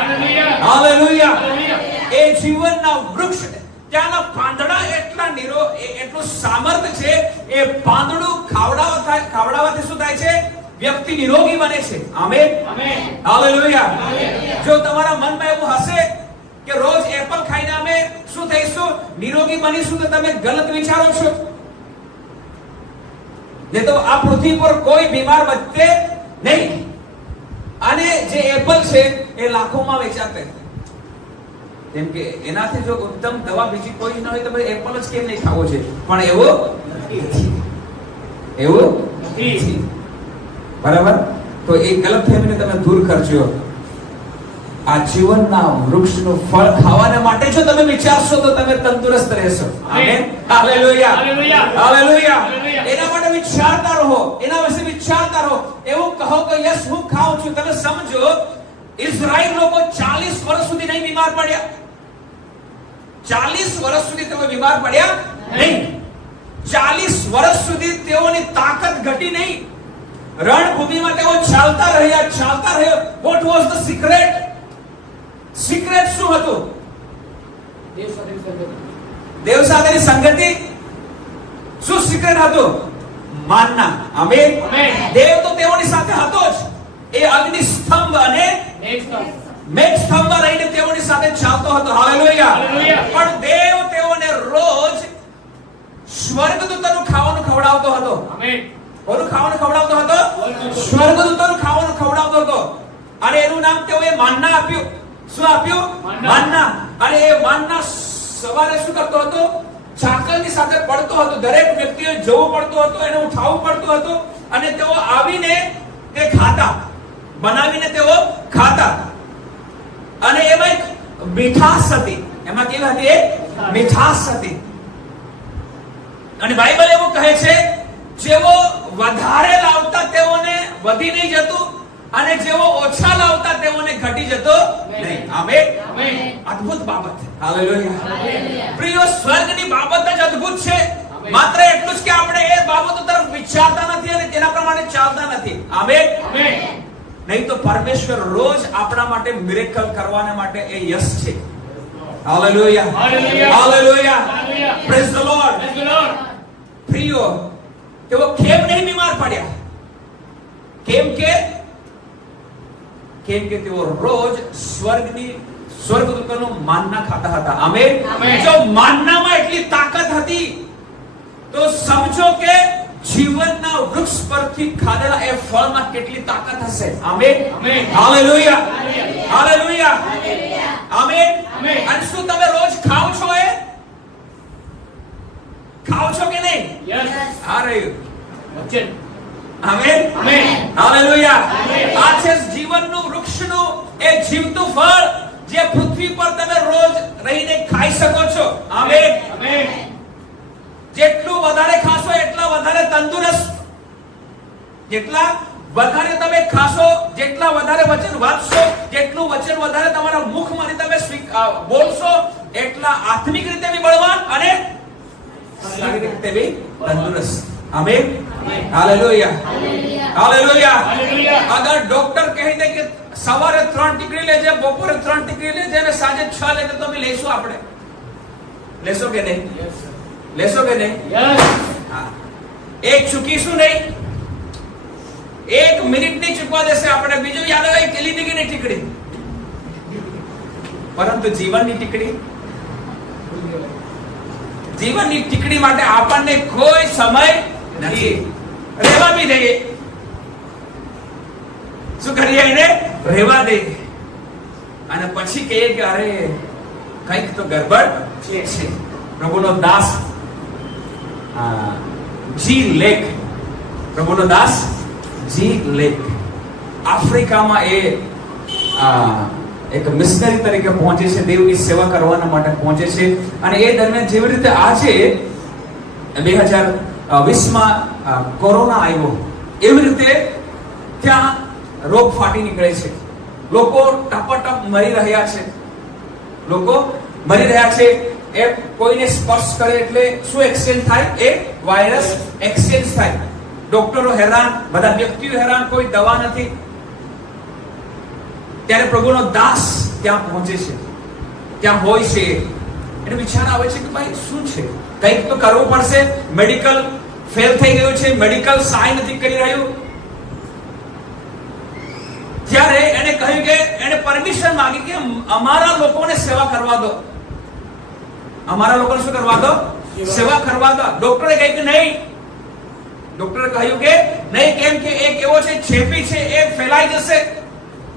હાલેલુયા. એ જીવનના વૃક્ષ, ત્યાંના પાંદડા એટલું સામર્થ્ય છે. એ પાંદડું ખાવડાવવાથી શું થાય છે? વ્યક્તિ નિરોગી બને છે. આમેન. હાલેલુયા. જો તમારા મનમાં એવું હશે કે રોજ એપલ ખાઈને અમે શું થઈશું? નિરોગી બનીશું, તો તમે ગલત વિચારો છો. ને તો આ પૃથ્વી પર કોઈ બીમાર બચતે નહીં. અને જે એપલ છે એ લાખોમાં વેચાતે. કેમ કે એનાથી જો ઉત્તમ દવા બીજી કોઈ ન હોય તો ભાઈ એપલ જ કેમ નહીં ખાવો છે? પણ એવું નથી. બરાબર? તો એ ગલત ફહેમીને તમે દૂર કરજો. આ જીવનના વૃક્ષનું ફળ ખાવાના માટે જો તમે વિચારશો તો તમે તંદુરસ્ત રહેશો. આમેન. હાલેલુયા. હાલેલુયા. એના માટે વિચારતા રહો, એના વિશે વિચારતા રહો. એવું કહો કે યસ હું ખાઉં છું. તમે સમજો, ઇઝરાયલ લોકો 40 વર્ષ સુધી નહીં બીમાર પડ્યા. 40 વર્ષ સુધી તેઓ બીમાર પડ્યા નહીં. 40 વર્ષ સુધી તેઓની તાકાત ઘટી નહીં. રણભૂમિમાં તેઓ ચાલતા રહ્યા. What was the secret? Secret શું હતું? દેવ સાથેની સંગતિ. શું સિક્રેટ હતું? માનના. આમેન. દેવ તો તેઓની સાથે હતો જ. એ અગ્નિ સ્તંભ અને મેઘ સ્તંભ રહીને તેઓની સાથે ચાલતો હતો. હાલેલુયા. પણ દેવ તેઓને રોજ સ્વર્ગદૂતોનું ખાવાનું ખવડાવતો હતો. આમેન. કોનું ખાવાનું ખવડાવતો હતો? સ્વર્ગદૂતોનું ખાવાનું ખવડાવતો હતો. અને એનું નામ તેઓએ માનના આપ્યું. શું આપ્યું? માનના. અને એ માનના સવારે શું કરતો હતો? ચાકલની સાથે પડતો હતો. દરેક વ્યક્તિએ જોવું પડતું હતું, એને ઉઠાવવું પડતું હતું. અને તેઓ આવીને તે ખાતા, બનાવીને તેઓ ખાતા. અને એમાં એક મીઠાશ હતી. એમાં કેવી હતી? એક મીઠાશ હતી. અને બાઇબલ એવું કહે છે, જેવો વધારે લાવતા તેઓને વધી નહીં જતું, અને જેવો ઓછા લાવતા તેઓને ઘટી જતો નહીં. આમેન. અદ્ભુત બાબત. હાલેલુયા. પ્રિય, સ્વર્ગની બાબત જ અદ્ભુત છે. માત્ર એટલું જ કે આપણે એ બાબતો તરફ વિચારતા નથી અને તેના પ્રમાણે ચાલતા નથી. આમેન. નહીં તો પરમેશ્વર રોજ આપણા માટે મિરેકલ કરવાના માટે એ યસ છે. Hallelujah. Hallelujah. Praise the lord. પ્રિય, તેઓ કેમ નહીં બીમાર પડ્યા? કેમ કે તેઓ રોજ સ્વર્ગદૂતોનું માનના ખાતા હતા. આમેન. જો માનનામાં એટલી તાકાત હતી તો સમજો કે જીવનના વૃક્ષ પરથી ખાધેલા એ ફળમાં કેટલી તાકાત હશે. આમેન. હાલેલુયા. હાલેલુયા. આમેન. અને શું તમે રોજ ખાઓ છો? એ ખાઓ છો કે નહીં? આ રહ્યું વચન. આમેન. હાલેલુયા. આ છે જીવનનું વૃક્ષનું એ જીવતું ફળ જે પૃથ્વી પર તમે રોજ રહીને ખાઈ શકો છો. આમેન. જેટલું વધારે ખાશો એટલા વધારે તંદુરસ્ત. જેટલા વધારે તમે ખાશો, જેટલા વધારે વચન વાંચશો, જેટલું વચન વધારે તમારા મુખમાંથી તમે બોલશો, એટલા આત્મિક રીતે બી બળવાન અને શારીરિક રીતે બી તંદુરસ્ત. આમેન. હાલેલુયા. હાલેલુયા. અગર ડોક્ટર કહી દે કે સવારે 3 ટીકડી લેજે, બપોરે 3 ટીકડી લેજે અને સાંજે 6 લેજે, તો બી લેશું આપણે? લેશો કે નહીં? લેશો કે નહીં? હા, એક ચૂકીશું નહીં, એક મિનિટ નહીં ચૂકવા દેશે આપણે. બીજું યાદ આવે કેલી દીકરીની ટીકડી, પરંતુ જીવનની ટીકડી, જીવનની ટીકડી માટે આપણને કોઈ સમય નથી. રહેવા બી દઈએ, શું કરીએ? એને રહેવા દઈએ અને પછી કહીએ કે અરે કંઈક તો ગડબડ છે. પ્રભુનો દાસ જી લેક, પ્રભુનો દાસ જી લેક આફ્રિકામાં એ એક મિશનરી તરીકે પહોંચે છે, દેવની સેવા કરવાના માટે પહોંચે છે. અને એ દરમિયાન જેવી રીતે આજે 2020માં કોરોના આવ્યો, એવી રીતે ત્યાં રોગ ફાટી નીકળે છે. લોકો ટપાટપ મરી રહ્યા છે, લોકો મરી રહ્યા છે. એ કોઈને સ્પર્શ કરે એટલે શું એક્સચેન્જ થાય? એ વાયરસ એક્સચેન્જ થાય. ડોક્ટરો હેરાન, બધા વ્યક્તિઓ હેરાન, કોઈ દવા નથી. ત્યારે પ્રભુનો દાસ ત્યાં પહોંચે છે, ત્યાં હોય છે. એને વિચાર આવે છે કે ભાઈ શું છે, કંઈક તો કરવું પડશે. મેડિકલ ફેલ થઈ ગયું છે, મેડિકલ સહાય નથી કરી રહ્યું. ત્યારે એને કહ્યું કે એને પરમિશન માંગી કે અમારા લોકોને સેવા કરવા દો, અમારા લોકોને શું કરવા દો? સેવા કરવા દો. ડોક્ટરે કહ્યું કે નહીં, ડોક્ટરે કહ્યું કે નહીં. કેમ કે એ કેવો છે? ચેપી છે, એ ફેલાઈ જશે.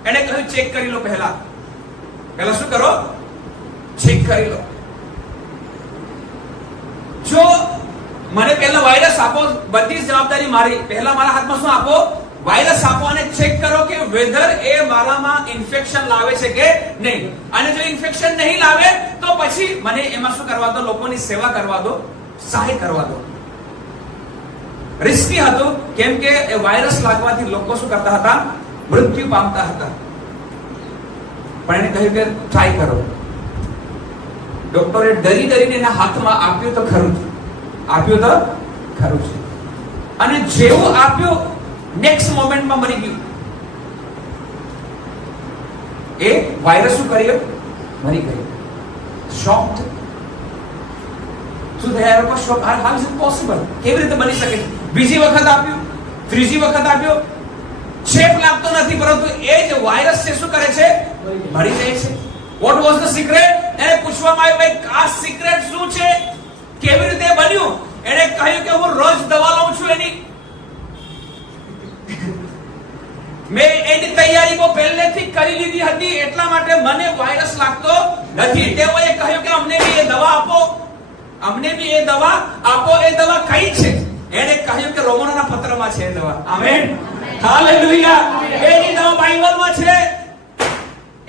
એને કહ્યું ચેક કરી લો. પહેલા શું કરો? ચેક કરી લો. જો મને પહેલા વાયરસ આપો, બધી જવાબદારી મારી. પહેલા મારા હાથમાં શું આપો? વાયરસ આપો અને ચેક કરો કે વેધર એ મારામાં ઇન્ફેક્શન લાવે છે કે નહીં. અને જો ઇન્ફેક્શન નહીં લાવે તો પછી મને એમાં શું કરવા દો? લોકોની સેવા કરવા દો, સહાય કરવા દો. રિસ્કી હતું, કેમ કે એ વાયરસ લાગવાથી લોકો શું કરતા હતા? મૃત્યુ પામતા હતા. પણ એને કહ્યું કે ટ્રાય કરો. ડોક્ટરે ડરી ડરીને એના હાથમાં આપ્યું તો ખરું છે, આપ્યું તો ખરું છે. અને જેવું આપ્યું, નેક્સ્ટ મોમેન્ટમાં મરી ગયું. એ વાયરસ શું કર્યો? મરી ગયો. શોક્ડ. શું થયા લોકો? Shock. How is it possible? કેવી રીતે બની શકે? બીજી વખત આપ્યું, ત્રીજી વખત આપ્યો, ચેપ લાગતો નથી, પરંતુ એ જે વાયરસ છે શું કરે છે? મરી જાય છે. What was the secret? એને પૂછવામાં આવ્યું, ભાઈ આ સિક્રેટ શું છે? કેવી રીતે બન્યું? એને કહ્યું કે હું રોજ દવા લઉં છું એની. મેં એની તૈયારી બહુ પહેલેથી કરી લીધી હતી, એટલા માટે મને વાયરસ લાગતો નથી. તેઓએ કહ્યું કે અમને બી એ દવા આપો, અમને બી એ દવા આપો. એ દવા કઈ છે? એને કહ્યું કે રોમનોના પત્રમાં છે એ દવા. Amen, hallelujah. એની દવા બાઇબલમાં છે.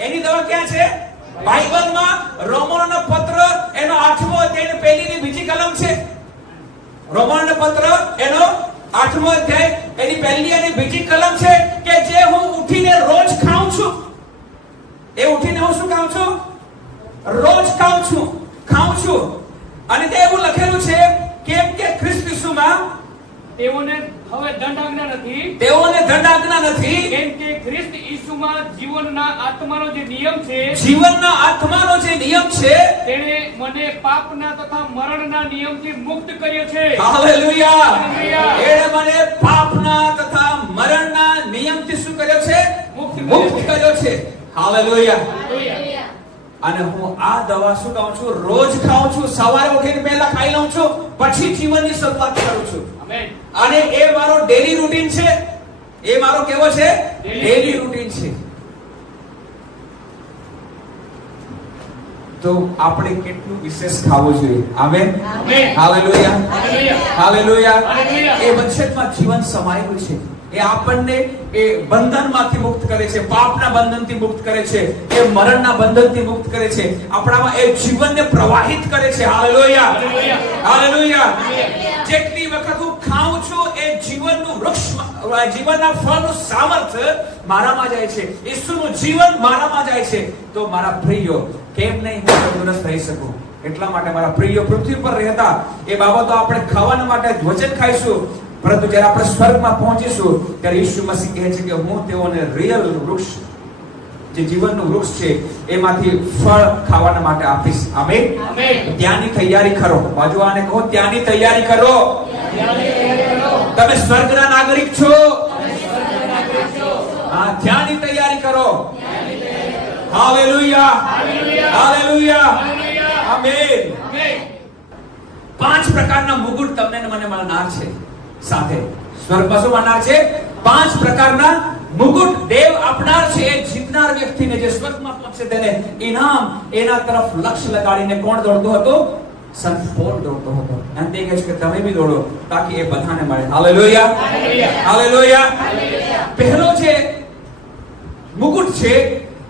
એની દવા ક્યાં છે? બાઇબલમાં. રોમનોના પત્ર એનો 8મો અધ્યાય ની પહેલી ની બીજી કલમ છે. રોમનોના પત્ર એનો 8મો અધ્યાય એની પહેલી અને બીજી કલમ છે કે જે હું ઉઠીને રોજ ખાઉં છું. એ ઉઠીને હું શું ખાઉં છું? રોજ ખાઉં છું. અને તે એવું લખેલું છે કેમ કે ખ્રિસ્ત ઈસુમાં તેઓને હવે દંડાજ્ઞા નથી, તેઓને દંડાજ્ઞા નથી. કેમ કે ખ્રિસ્ત ઈસુમાં જીવનના આત્માનો જે નિયમ છે, જીવનના આત્માનો જે નિયમ છે, તેણે મને પાપના તથા મરણના નિયમથી મુક્ત કર્યો છે. હાલેલુયા. હાલેલુયા. એણે મને પાપના તથા મરણના નિયમથી શું કર્યો છે? મુક્ત કર્યો છે. હાલેલુયા. હાલેલુયા. અને હું આ દવા શું ખાઉં છું? રોજ ખાઉં છું. સવારે ઉઠીને પહેલા ખાઈ લઉં છું, પછી જીવનની શરૂઆત કરું છું. આમેન. અને એ મારો ડેલી રૂટીન છે. એ મારો કેવો છે? ડેલી રૂટીન છે. તો આપણે કેટલું વિશેષ ખાવું જોઈએ? Amen, hallelujah, hallelujah. એ વંશજમાં જીવન સમાયેલું છે. એ આપણને એ બંધનમાંથી મુક્ત કરે છે, પાપના બંધનથી મુક્ત કરે છે, એ મરણના બંધનથી મુક્ત કરે છે. આપણામાં એ જીવનને પ્રવાહિત કરે છે. Hallelujah, hallelujah. જેટલી વખત હું ખાઉં છું, એ જીવનનું વૃક્ષ, જીવનના ફળનું સામર્થ્ય મારામાં જાય છે. ઈસુનું જીવન મારામાં જાય છે. તો મારા પ્રિયો, કેમ નહીં હું તંદુરસ્ત રહી શકું? એટલા માટે મારા પ્રિયો પૃથ્વી પર રહેતા એ બાબતો આપણે ખાવાના માટે વચન ખાઈશું. પરંતુ જ્યારે આપણે સ્વર્ગમાં પહોંચીશું ત્યારે ઈસુ મસીહ કહે છે કે હું તેઓને રિયલ વૃક્ષ, જે જીવનનું વૃક્ષ છે, એમાંથી ફળ ખાવાના માટે આપીશ. આમેન. ત્યાંની તૈયારી કરો. બાજુવાળાને કહો, ત્યાંની તૈયારી કરો. તમે સ્વર્ગના નાગરિક છો. હા, ત્યાંની તૈયારી કરો. Hallelujah, hallelujah, amen. 5 પ્રકારના મુકુટ તમને ને મને મળનાર છે. સાથે સ્વર્ગમાં શું મળનાર છે? 5 પ્રકારના મુકુટ દેવ આપનાર છે. એ જીતનાર વ્યક્તિને, જે સ્વર્ગમાં પહોંચશે, તેને ઇનામ, એના તરફ લક્ષ્ય લગાડીને કોણ દોડતો હતો? સંત પોલ દોડતો હતો. અને તે કહે છે કે તમે બી દોડો તાકી એ બધાને મળે. Hallelujah, hallelujah. પહેલો જે મુકુટ છે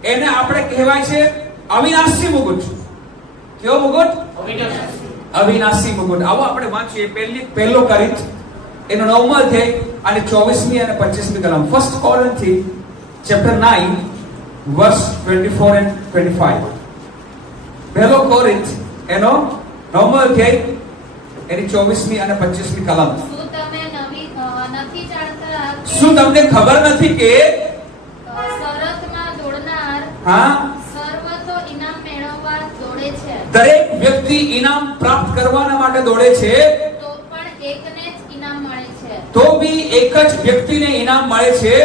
એને આપણે કહેવાય છે અવિનાશી મુકુટ. કેવો મુકુટ? અવિનાશી મુકુટ. આવો આપણે વાંચીએ પહેલો કોરિન્થ એનો 9મો અધ્યાય અને 24મી અને 25મી કલમ. ફર્સ્ટ કોરિન્થી ચેપ્ટર 9 વર્સ 24 and 25. પહેલો કોરિન્થ એનો 9મો અધ્યાય એની 24મી અને 25મી કલમ. શું તમે નથી જાણતા કે શું તમને ખબર નથી કે શરતમાં દોડનાર હા, સર્વ તો ઇનામ મેળવવા દોડે છે, દરેક વ્યક્તિ ઇનામ પ્રાપ્ત કરવાના માટે દોડે છે, તો પણ એકને જ ઇનામ મળે છે. તો બી એક જ વ્યક્તિને ઇનામ મળે છે.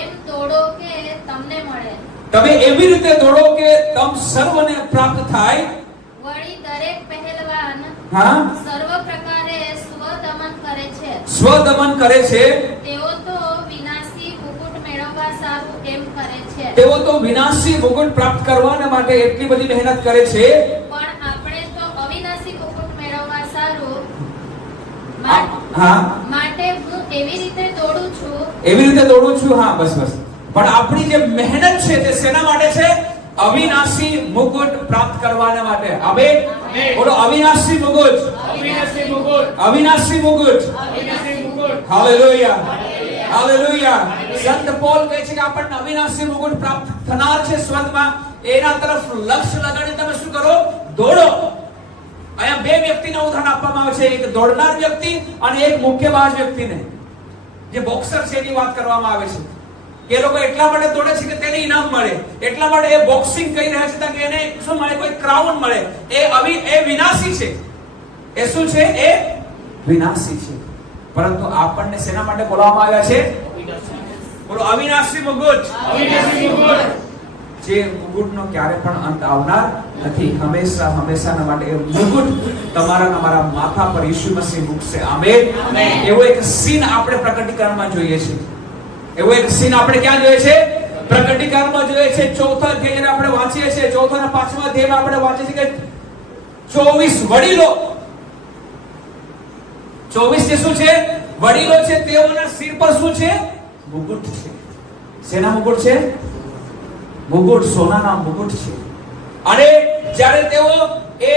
એમ દોડો કે તમને મળે. તમે એવી રીતે દોડો કે તમ સર્વને પ્રાપ્ત થાય. વળી દરેક પહેલવાન હા, સર્વ પ્રકારે સ્વદમન કરે છે. સ્વદમન કરે છે. તેઓ તો વિનાશી મુકુટ મેળવવા સારું એમ કરે છે. તેઓ તો વિનાશી મુકુટ પ્રાપ્ત કરવાના માટે એટલી બધી મહેનત કરે છે. પણ આપણે તો અવિનાશી મુકુટ મેળવવા સારું હા, માટે હું એવી રીતે દોડું છું. એવી રીતે દોડું છું. હા, બસ બસ. પણ આપણી જે મહેનત છે તે શેના માટે છે? અવિનાશી મુકુટ પ્રાપ્ત કરવાના માટે. આમેન. બોલો અવિનાશી મુકુટ, અવિનાશી મુકુટ. Hallelujah, hallelujah. સંત પોલ કહે છે કે આપણને અવિનાશી મુકુટ પ્રાપ્ત થનાર છે સ્વર્ગમાં. એના તરફ લક્ષ્ય લગાડી તમે શું કરો? દોડો. અહીંયા 2 વ્યક્તિનું ઉદાહરણ આપવામાં આવે છે. એક દોડનાર વ્યક્તિ અને એક મુક્કેબાજ વ્યક્તિને, જે બોક્સર છે એની વાત કરવામાં આવે છે. એ લોકો એટલા માટે દોડે છે કે તેને ઇનામ મળે. એટલા માટે એ બોક્સિંગ કરી રહ્યા છે કે એને શું મળે? કોઈ ક્રાઉન મળે. એ વિનાશી છે. એ શું છે? એ વિનાશી છે. પરંતુ આપણને શેના માટે બોલાવવામાં આવ્યા છે? બોલો અવિનાશી મુકુટ. જે મુકુટનો ક્યારે પણ અંત આવનાર નથી. હંમેશા હંમેશાના માટે એ મુકુટ તમારા અમારા માથા પર ઈસુ મસીહ મૂકશે. આમેન. એવો એક સીન આપણે પ્રકટીકરણમાં જોઈએ છે. એવો એક સીન આપણે ક્યાં જોઈએ છે? પ્રકટીકરણમાં જોઈએ છે. 4થા અધ્યાય આપણે વાંચીએ છીએ. 4થા અને 5મા અધ્યાયમાં આપણે વાંચીએ છીએ કે 24 વડીલો, 24 જે શું છે? વડીલો છે. તેઓના સિર પર શું છે? મુકુટ છે. શેના મુકુટ છે? મુકુટ, સોનાના મુકુટ છે. અને જ્યારે તેઓ એ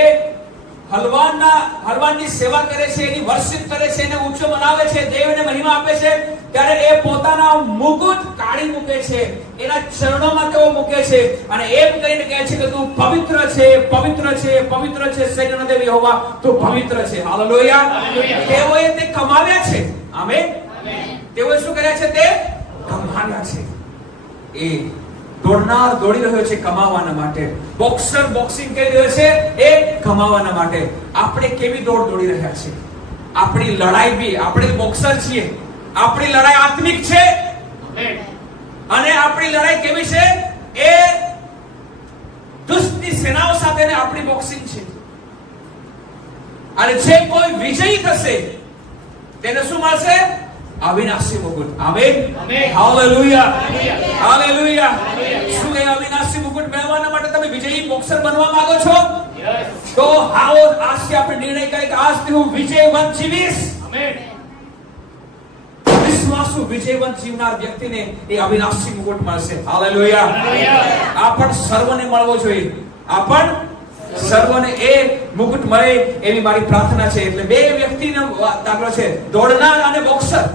હલવાનની સેવા કરે છે, એની વર્શિપ કરે છે, એને ઊંચો બનાવે છે, દેવને મહિમા આપે છે, ત્યારે એ પોતાના મુકુટ કાઢી મૂકે છે, એના ચરણોમાં તેઓ મૂકે છે અને એમ કહીને કહે છે કે તું પવિત્ર છે, પવિત્ર છે, પવિત્ર છે, સૈન્યનો દેવ યહોવા તું પવિત્ર છે. હાલેલુયા. તેઓએ તે કમાવ્યા છે. આમેન. તેઓએ શું કર્યા છે? તે કમાવ્યા છે. એ દોડનાર દોડી રહ્યો છે કમાવાના માટે. બોક્સર બોક્સિંગ કરી રહ્યો છે એ કમાવાના માટે. આપણે કેવી દોડી રહ્યા છે? આપણી લડાઈ બી, આપણે બોક્સર છીએ, આપણી લડાઈ આત્મિક છે. અને આપણી લડાઈ કેવી છે? એ દુષ્ટની સેનાઓ સાથેની આપણી બોક્સિંગ છે. અને જે કોઈ વિજયી થશે તેને શું મળશે? અવિનાશી મુકુટ. આમેન. Hallelujah, hallelujah. શું એ અવિનાશી મુકુટ મેળવવા માટે તમે વિજયી બોક્સર બનવા માંગો છો? તો આવો આજથી આપણે નિર્ણય કરીએ કે આજથી હું વિજયવંત જીવીશ. આમેન. વિશ્વાસુ વિજયવંત જીવનાર વ્યક્તિને એ અવિનાશી મુકુટ મળશે. હાલેલુયા. આ પણ સર્વને મળવો જોઈએ. આ પણ સર્વને એ મુકુટ મળે એવી મારી પ્રાર્થના છે. એટલે 2 વ્યક્તિનો દાખલો છે, દોડનાર અને બોક્સર.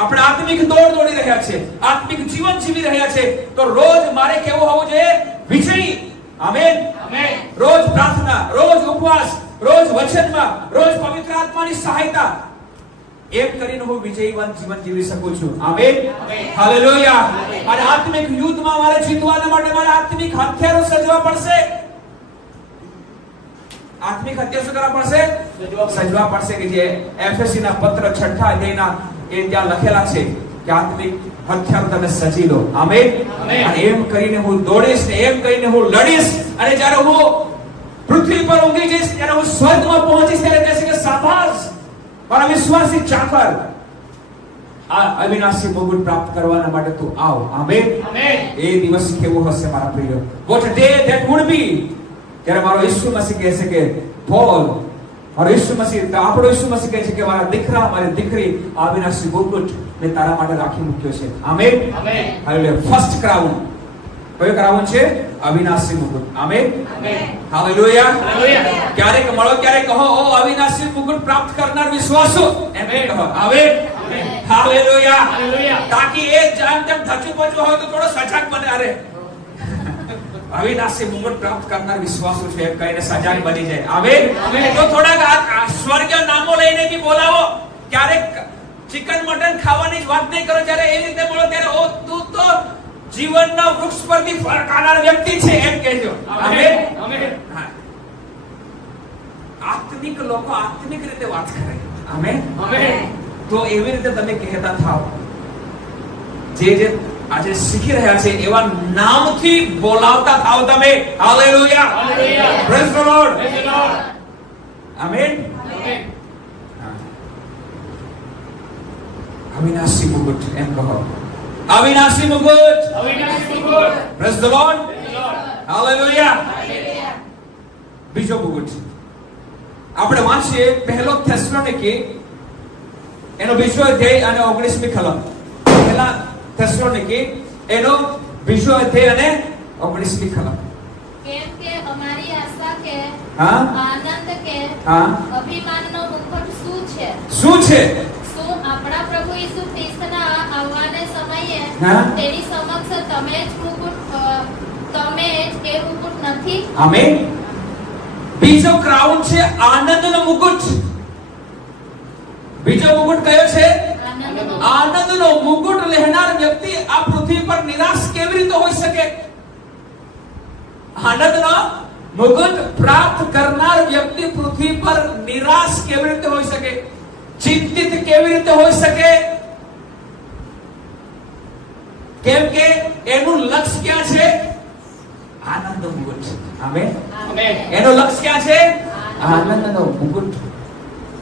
આપણે આત્મિક દોડ દોડી રહ્યા છે, આત્મિક જીવન જીવી રહ્યા છે. તો રોજ મારે કેવું હોવું જોઈએ? વિજયી. આમેન. રોજ પ્રાર્થના, રોજ ઉપવાસ, રોજ વચનમાં, રોજ પવિત્ર આત્માની સહાયતા. એમ કરીને હું વિજયીવંત જીવન જીવી શકું છું. આમેન. હાલેલુયા. અને આત્મિક યુદ્ધમાં મારે જીતવાના માટે મારે આત્મિક હથિયારો સજવા પડશે. આત્મિક હત્યા શું કરવા પડશે? સજવા પડશે કે જે એફએસસી ના પત્ર 6 અધ્યાયના એ ત્યાં લખેલા છે કે આત્મિક હથિયાર તમે સજી લો. આમેન. અને એમ કરીને હું દોડીશ ને એમ કરીને હું લડીશ અને જ્યારે હું પૃથ્વી પર ઊંઘી જઈશ ત્યારે હું સ્વર્ગમાં પહોંચીશ ત્યારે કહેશે કે શાબાશ મારા વિશ્વાસી ચાકર, આ અવિનાશી મુકુટ પ્રાપ્ત કરવાના માટે તું આવ. આમેન. એ દિવસ કેવો હશે મારા પ્રિય? What a day that would be. ત્યારે મારો ઈસુ મસીહ કહે છે કે પોલ, મારો ઈસુ મસીહ, આપણો ઈસુ મસીહ કહે છે કે મારા દીકરા, મારી દીકરી, અવિનાશી મુકુટ મેં તારા માટે રાખી મૂક્યો છે. આમેન. હાલેલુયા. ફર્સ્ટ ક્રાઉન કયો ક્રાઉન છે? અવિનાશી મુકુટ. આમેન. હાલેલુયા. ક્યારેક મળો ક્યારેક કહો ઓ અવિનાશી મુકુટ પ્રાપ્ત કરનાર વિશ્વાસો એમ કહો. આમેન. હાલેલુયા. તાકી એ જાન તેમ ધચુ પચુ હોય તો થોડો સજાગ બને. અરે અવિનાશી મુકુટ પ્રાપ્ત કરનાર વિશ્વાસો છે એમ કહીને સજાગ બની જાય. આમેન. તો થોડાક સ્વર્ગીય નામો લઈને બી બોલાવો. ક્યારેક ચિકન મટન ખાવાની જ વાત નહીં કરો, જ્યારે એ રીતે બોલો ત્યારે ઓ તું તો જીવનના વૃક્ષ પરથી ફળ ખાનાર વ્યક્તિ છે એમ કહેજો. આમેન. આત્મિક લોકો આત્મિક રીતે વાત કરે. આમેન. તો એવી રીતે તમે કહેતા થાઓ. જે આજે શીખી રહ્યા છે એવા નામથી બોલાવતા થાઓ તમે. Hallelujah. Praise the Lord. Amen. અવિનાશી મુકુટ એમ કહો. અવિનાશી મુકુટ. Praise the Lord. હાલેલુયા. બીજો મુકુટ આપણે વાંચીએ પહેલો થેસલોનિકી એનો બીજો અધ્યાય અને 19મી કલમ. પહેલા થેસલોનિકી એનો બીજો અધ્યાય અને 19મી કલમ. કેમ કે અમારી આશા કે આનંદ કે અભિમાનનો મુકુટ શું છે? શું છે? શું આપણા પ્રભુ ઈસુ ખ્રિસ્તના આવવાને સમયે તેની સમક્ષ તમે જ એ મુકુટ નથી? આમેન. બીજો ક્રાઉન છે આનંદનો મુકુટ. બીજો મુકુટ કયો છે? આનંદનો મુકુટ લેનાર વ્યક્તિ આ પૃથ્વી પર નિરાશ કેવી રીતે હોઈ શકે? આનંદનો મુકુટ પ્રાપ્ત કરનાર વ્યક્તિ પૃથ્વી પર નિરાશ કેવી રીતે હોઈ શકે? ચિંતિત કેવી રીતે હોઈ શકે? કેમ કે એનું લક્ષ્ય ક્યાં છે? આનંદ મુકુટ. આમેન. એનો લક્ષ્ય ક્યાં છે? આનંદનો મુકુટ.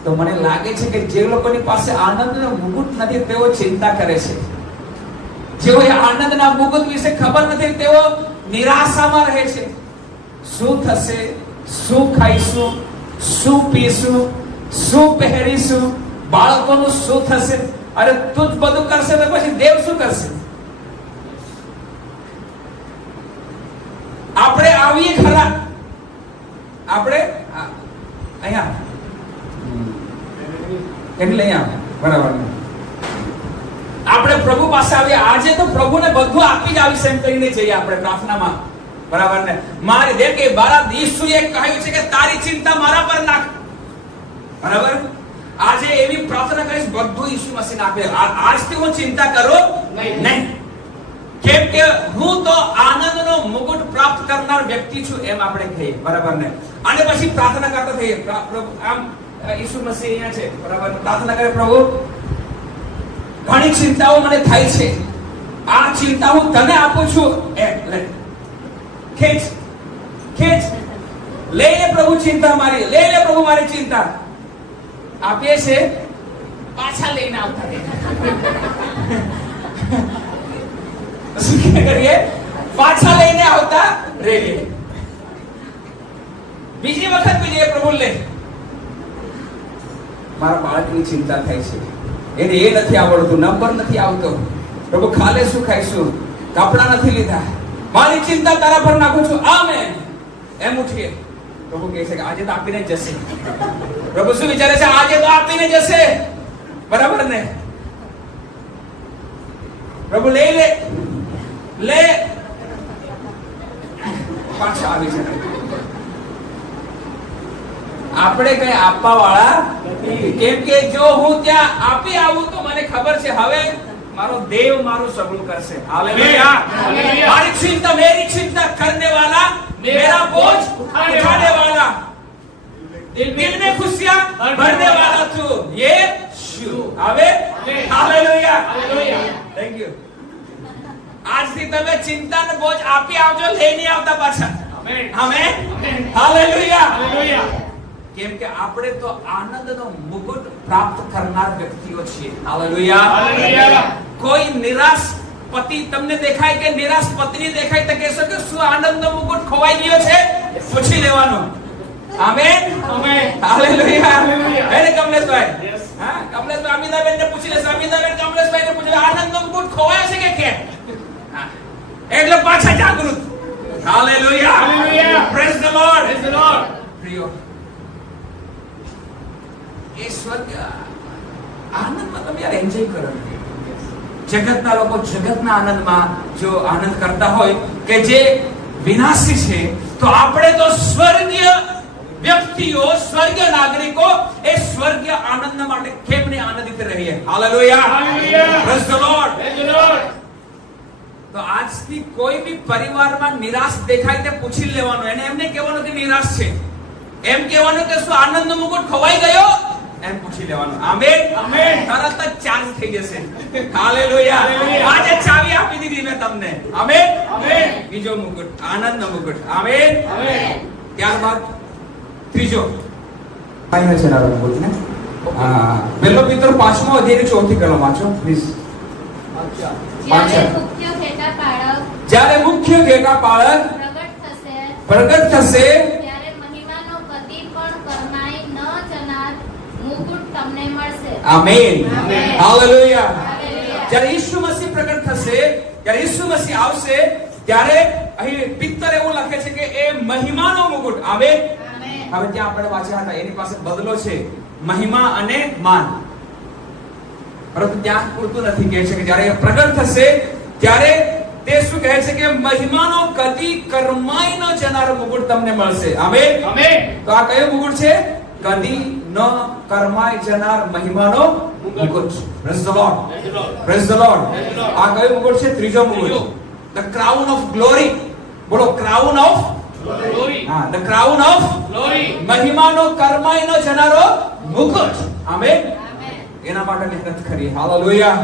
તો મને લાગે છે કે જે લોકોની પાસે આનંદનો મુકુટ નથી તેઓ ચિંતા કરે છે. જેઓ આનંદના મુકુટ વિશે ખબર નથી તેઓ નિરાશામાં રહે છે. શું થશે? શું ખાઈશું? શું પીશું? શું પહેરીશું? બાળકોનું શું થશે? અરે તું જ બધું કરશે તો પછી દેવ શું કરશે? આપણે આવીએ ખરા. આપણે અહીંયા એટલે અહીંયા બરાબર આપણે પ્રભુ પાસે આવીએ. આજે તો પ્રભુને બધું આપી જ આવીશ એમ કહીને જઈએ આપણે પ્રાર્થનામાં. બરાબર ને? મારે દે કે બારા ઈસુએ કહ્યું છે કે તારી ચિંતા મારા પર નાખ. બરાબર? આજે એવી પ્રાર્થના કરીશ બધું ઈસુ મસીહ આપે. આજથી હું ચિંતા કરું નહીં. કેમ કે હું તો આનંદનો મુકુટ પ્રાપ્ત કરનાર વ્યક્તિ છું એમ આપણે કહીએ. બરાબર ને? અને પછી પ્રાર્થના કરતા થઈએ. આમ ઈસુ મસીહ અહીંયા છે. બરાબર? પ્રાર્થના કરે પ્રભુ ઘણી ચિંતાઓ મને થાય છે. આ ચિંતા હું તને આપું છું. ખેંચ ખેંચ લે પ્રભુ ચિંતા મારી. લે પ્રભુ મારી ચિંતા. આપીએ છે પાછા લઈને આવતા શું કરીએ? પાછા લઈને આવતા રહીએ. બીજી વખત બીજે પ્રભુ લે મારા બાળકની ચિંતા થાય છે. એને એ નથી આવડતું, નંબર નથી આવતો. પ્રભુ ખાલે શું ખાઈશું? કપડા નથી લીધા. મારી ચિંતા તારા પર નાખું છું. આમેન. એમ ઉઠીએ. પ્રભુ કહે છે કે આજે તો આપીને જશે. પ્રભુ શું વિચારે છે? આજે તો આપીને જશે. બરાબર ને? પ્રભુ લે લે લે પાછા આવી જાય. આપણે કઈ આપવા વાળા નથી. કેમ કે જો હું ત્યાં આપી આવું તો મને ખબર છે હવે મારો દેવ મારું સગળું કરશે. હાલેલુયા. મારી ચિંતા મેરી ચિંતા કરને વાલા, मेरा बोझ उठाने वाला. दिल में खुशियां भरने वाला तू यीशु હવે હાલેલુયા થેન્ક યુ આજથી તમે ચિંતાનો બોજ આપી આવજો લઈ નહીં આવતા પાછા આમેન હાલેલુયા કેમ કે આપણે તો આનંદનો મુકુટ પ્રાપ્ત કરનાર વ્યક્તિઓ છીએ હાલેલુયા કોઈ નિરાશ પતિ તમને દેખાય કે નિરાશ પત્ની દેખાય તો કહેશો કે શું આનંદનો મુકુટ ખોવાઈ ગયો છે પૂછી લેવાનું આમેન હાલેલુયા એને કમલેશભાઈ હા કમલેશભાઈ અમિતાબેન ને પૂછી લેશે અમિતાબેન કમલેશભાઈ ને પૂછી લે આનંદનો મુકુટ ખોવાયો છે કે કેમ એટલે પાછા જાગૃત હાલેલુયા પ્રેઝ ધ લોર્ડ પ્રિયો એ સ્વર્ગ આનંદમાં તમે યાર એન્જોય કરો જગતના લોકો જગતના આનંદમાં જો આનંદ કરતા હોય કે જે વિનાશી છે તો આપણે તો સ્વર્ગીય વ્યક્તિઓ સ્વર્ગીય નાગરિકો એ સ્વર્ગીય આનંદ માટે કેમ નહીં આનંદિત રહીએ હાલેલુયા પ્રેઝ ધ લોર્ડ તો આજથી કોઈ બી પરિવારમાં નિરાશ દેખાય તે પૂછી લેવાનું એને એમ નહીં કહેવાનું કે નિરાશ છે એમ કહેવાનું કે શું આનંદનો મુકુટ ખોવાઈ ગયો એમ પૂછી લેવાનું આમેન તરત જ ચાર્જ થઈ જશે હાલેલુયા આજે ચાવી આપી દીધી મેં તમને આમેન બીજો મુકુટ આનંદનો મુકુટ આમેન ત્યારબાદ ત્રીજો આયા છે નારો મુકુટ ને પહેલો પિતર 5મો અધ્યાય 4થી કલમ વાંચો પ્લીઝ જ્યારે મુખ્ય ઘેટા પાળક પ્રગટ થશે ત્યારે મહિમાનો કદી પણ કરમાઈ ન જનાર મુકુટ તમને મળશે આમેન હાલેલુયા જ્યારે ઈસુ મસીહ પ્રગટ થશે જ્યારે ઈસુ મસીહ આવશે ત્યારે અહીં પિત્તર એવું લખે છે કે એ મહિમાનો મુકુટ આમેન હવે ત્યાં આપણે વાંચ્યા હતા એની પાસે બદલો છે મહિમા અને માન પરંતુ ત્યાં પૂરતું નથી કહે છે કે જ્યારે પ્રગટ થશે ત્યારે તે શું કહે છે કે મહિમાનો કદી કરમાઈ ન જનાર મુકુટ તમને મળશે આમેન તો આ કયો મુકુટ છે કદી ન કરમાઈ જનાર મહિમાનો મુકુટ praise the Lord praise the Lord આ કયો મુકુટ છે ત્રીજો મુકુટ ધ ક્રાઉન ઓફ ગ્લોરી બોલો ક્રાઉન ઓફ ગ્લોરી હા ધ ક્રાઉન ઓફ ગ્લોરી મહિમાનો કરમાઈ ન જનારો મુકુટ આમેન એના માટે મહેનત કરી હાલેલુયા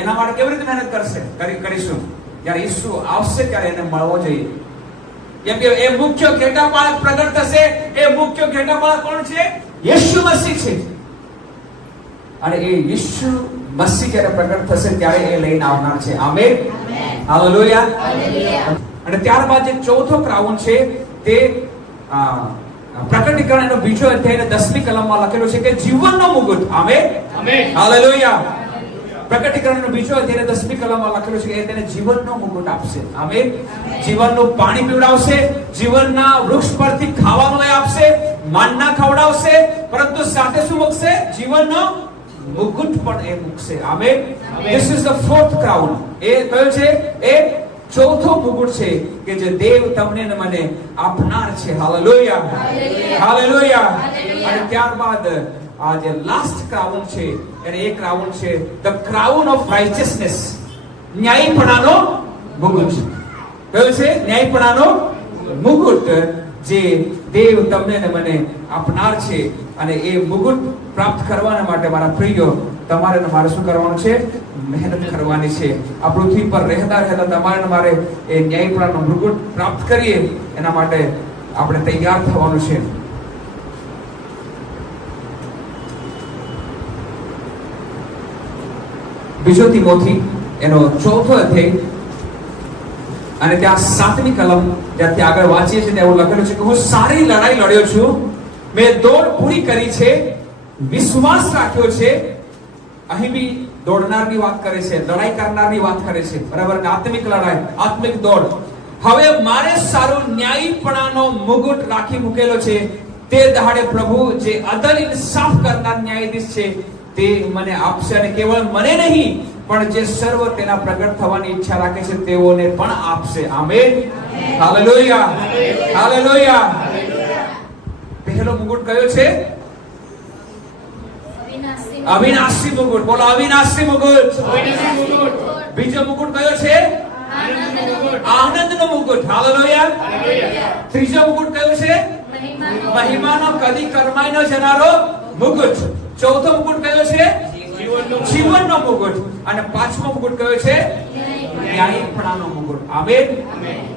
એના માટે કેવી રીતે મહેનત કરશે કરીશું જ્યારે ઈસુ આવશે ત્યારે એને મળવો જોઈએ કેમ કે એ મુખ્ય ઘેટા પાળક પ્રગટ થશે એ મુખ્ય ઘેટા પાળક કોણ છે યીશુ મસીહ છે અને એ યીશુ મસીહ જ્યારે પ્રગટ થશે ત્યારે એ લઈને આવનાર છે આમેન હાલેલુયા અને ત્યારબાદ જે ચોથો ક્રાઉન છે તે પ્રકટીકરણનો બીજો અધ્યાય 10મી કલમમાં લખેલું છે કે જીવનનો મુકુટ આમેન હાલેલુયા પ્રકટીકરણનો બીજો અધ્યાય 10મી કલમમાં લખેલું છે કે તેને જીવનનો મુકુટ આપશે આમેન જીવનનું પાણી પીવડાવશે જીવનના વૃક્ષ પરથી ખાવાનું એ આપશે માનના ખવડાવશે પરંતુ સાથે શું મૂકશે જીવનનો મુકુટ પણ એ મૂકશે amen this is the fourth crown એ કયો છે એ ચોથો મુકુટ છે કે જે દેવ તમને ને મને આપનાર છે હાલેલુયા હાલેલુયા અને ત્યારબાદ આ જે લાસ્ટ ક્રાઉન છે અને એ ક્રાઉન છે ધ ક્રાઉન ઓફ રાઇચિયસનેસ ન્યાયપણાનો મુકુટ કયો છે ન્યાયપણાનો મુકુટ જે દેવ તમને ને મને આપનાર છે અને એ મુકુટ પ્રાપ્ત કરવાના માટે મારા પ્રિયો તમારે ને મારે શું કરવાનું છે મહેનત કરવાની છે આ પૃથ્વી પર રહેતા રહેતા તમારે ને મારે એ ન્યાયપણાનો મુકુટ પ્રાપ્ત કરીએ એના માટે આપણે તૈયાર થવાનું છે બીજો તિમોથી એનો ચોથો અધ્યાય અને ત્યાં 7મી કલમ જ્યાંથી આગળ વાંચીએ છીએ ત્યાં એવું લખેલું છે કે હું સારી લડાઈ લડ્યો છું મેં દોડ પૂરી કરી છે વિશ્વાસ રાખ્યો છે અહીં બી દોડનારની વાત કરે છે લડાઈ કરનારની વાત કરે છે બરાબર આત્મિક લડાઈ આત્મિક દોડ હવે મારે સારો ન્યાયીપણાનો મુગટ રાખી મૂકેલો છે તે દહાડે પ્રભુ જે અદલ ઇન્સાફ કરનાર ન્યાયાધીશ છે તે મને આપશે અને કેવળ મને નહીં પણ જે સર્વ તેના પ્રગટ થવાની ઈચ્છા રાખે છે તેઓને પણ આપશે આમેન હાલેલુયા હાલેલુયા પહેલો મુગટ કયો છે અવિનાશી મુગટ બોલો અવિનાશી મુગટ બીજો મુગટ કયો છે આનંદનો મુગટ હાલેલુયા ત્રીજો મુગટ કયો છે મહિમાનો કદી કરમાઈ ન જનારો મુકુટ. ચોથો મુકુટ કયો છે? જીવનનો મુકુટ. અને પાંચમો મુકુટ કયો છે? ન્યાયીપણાનો મુકુટ. આમેન.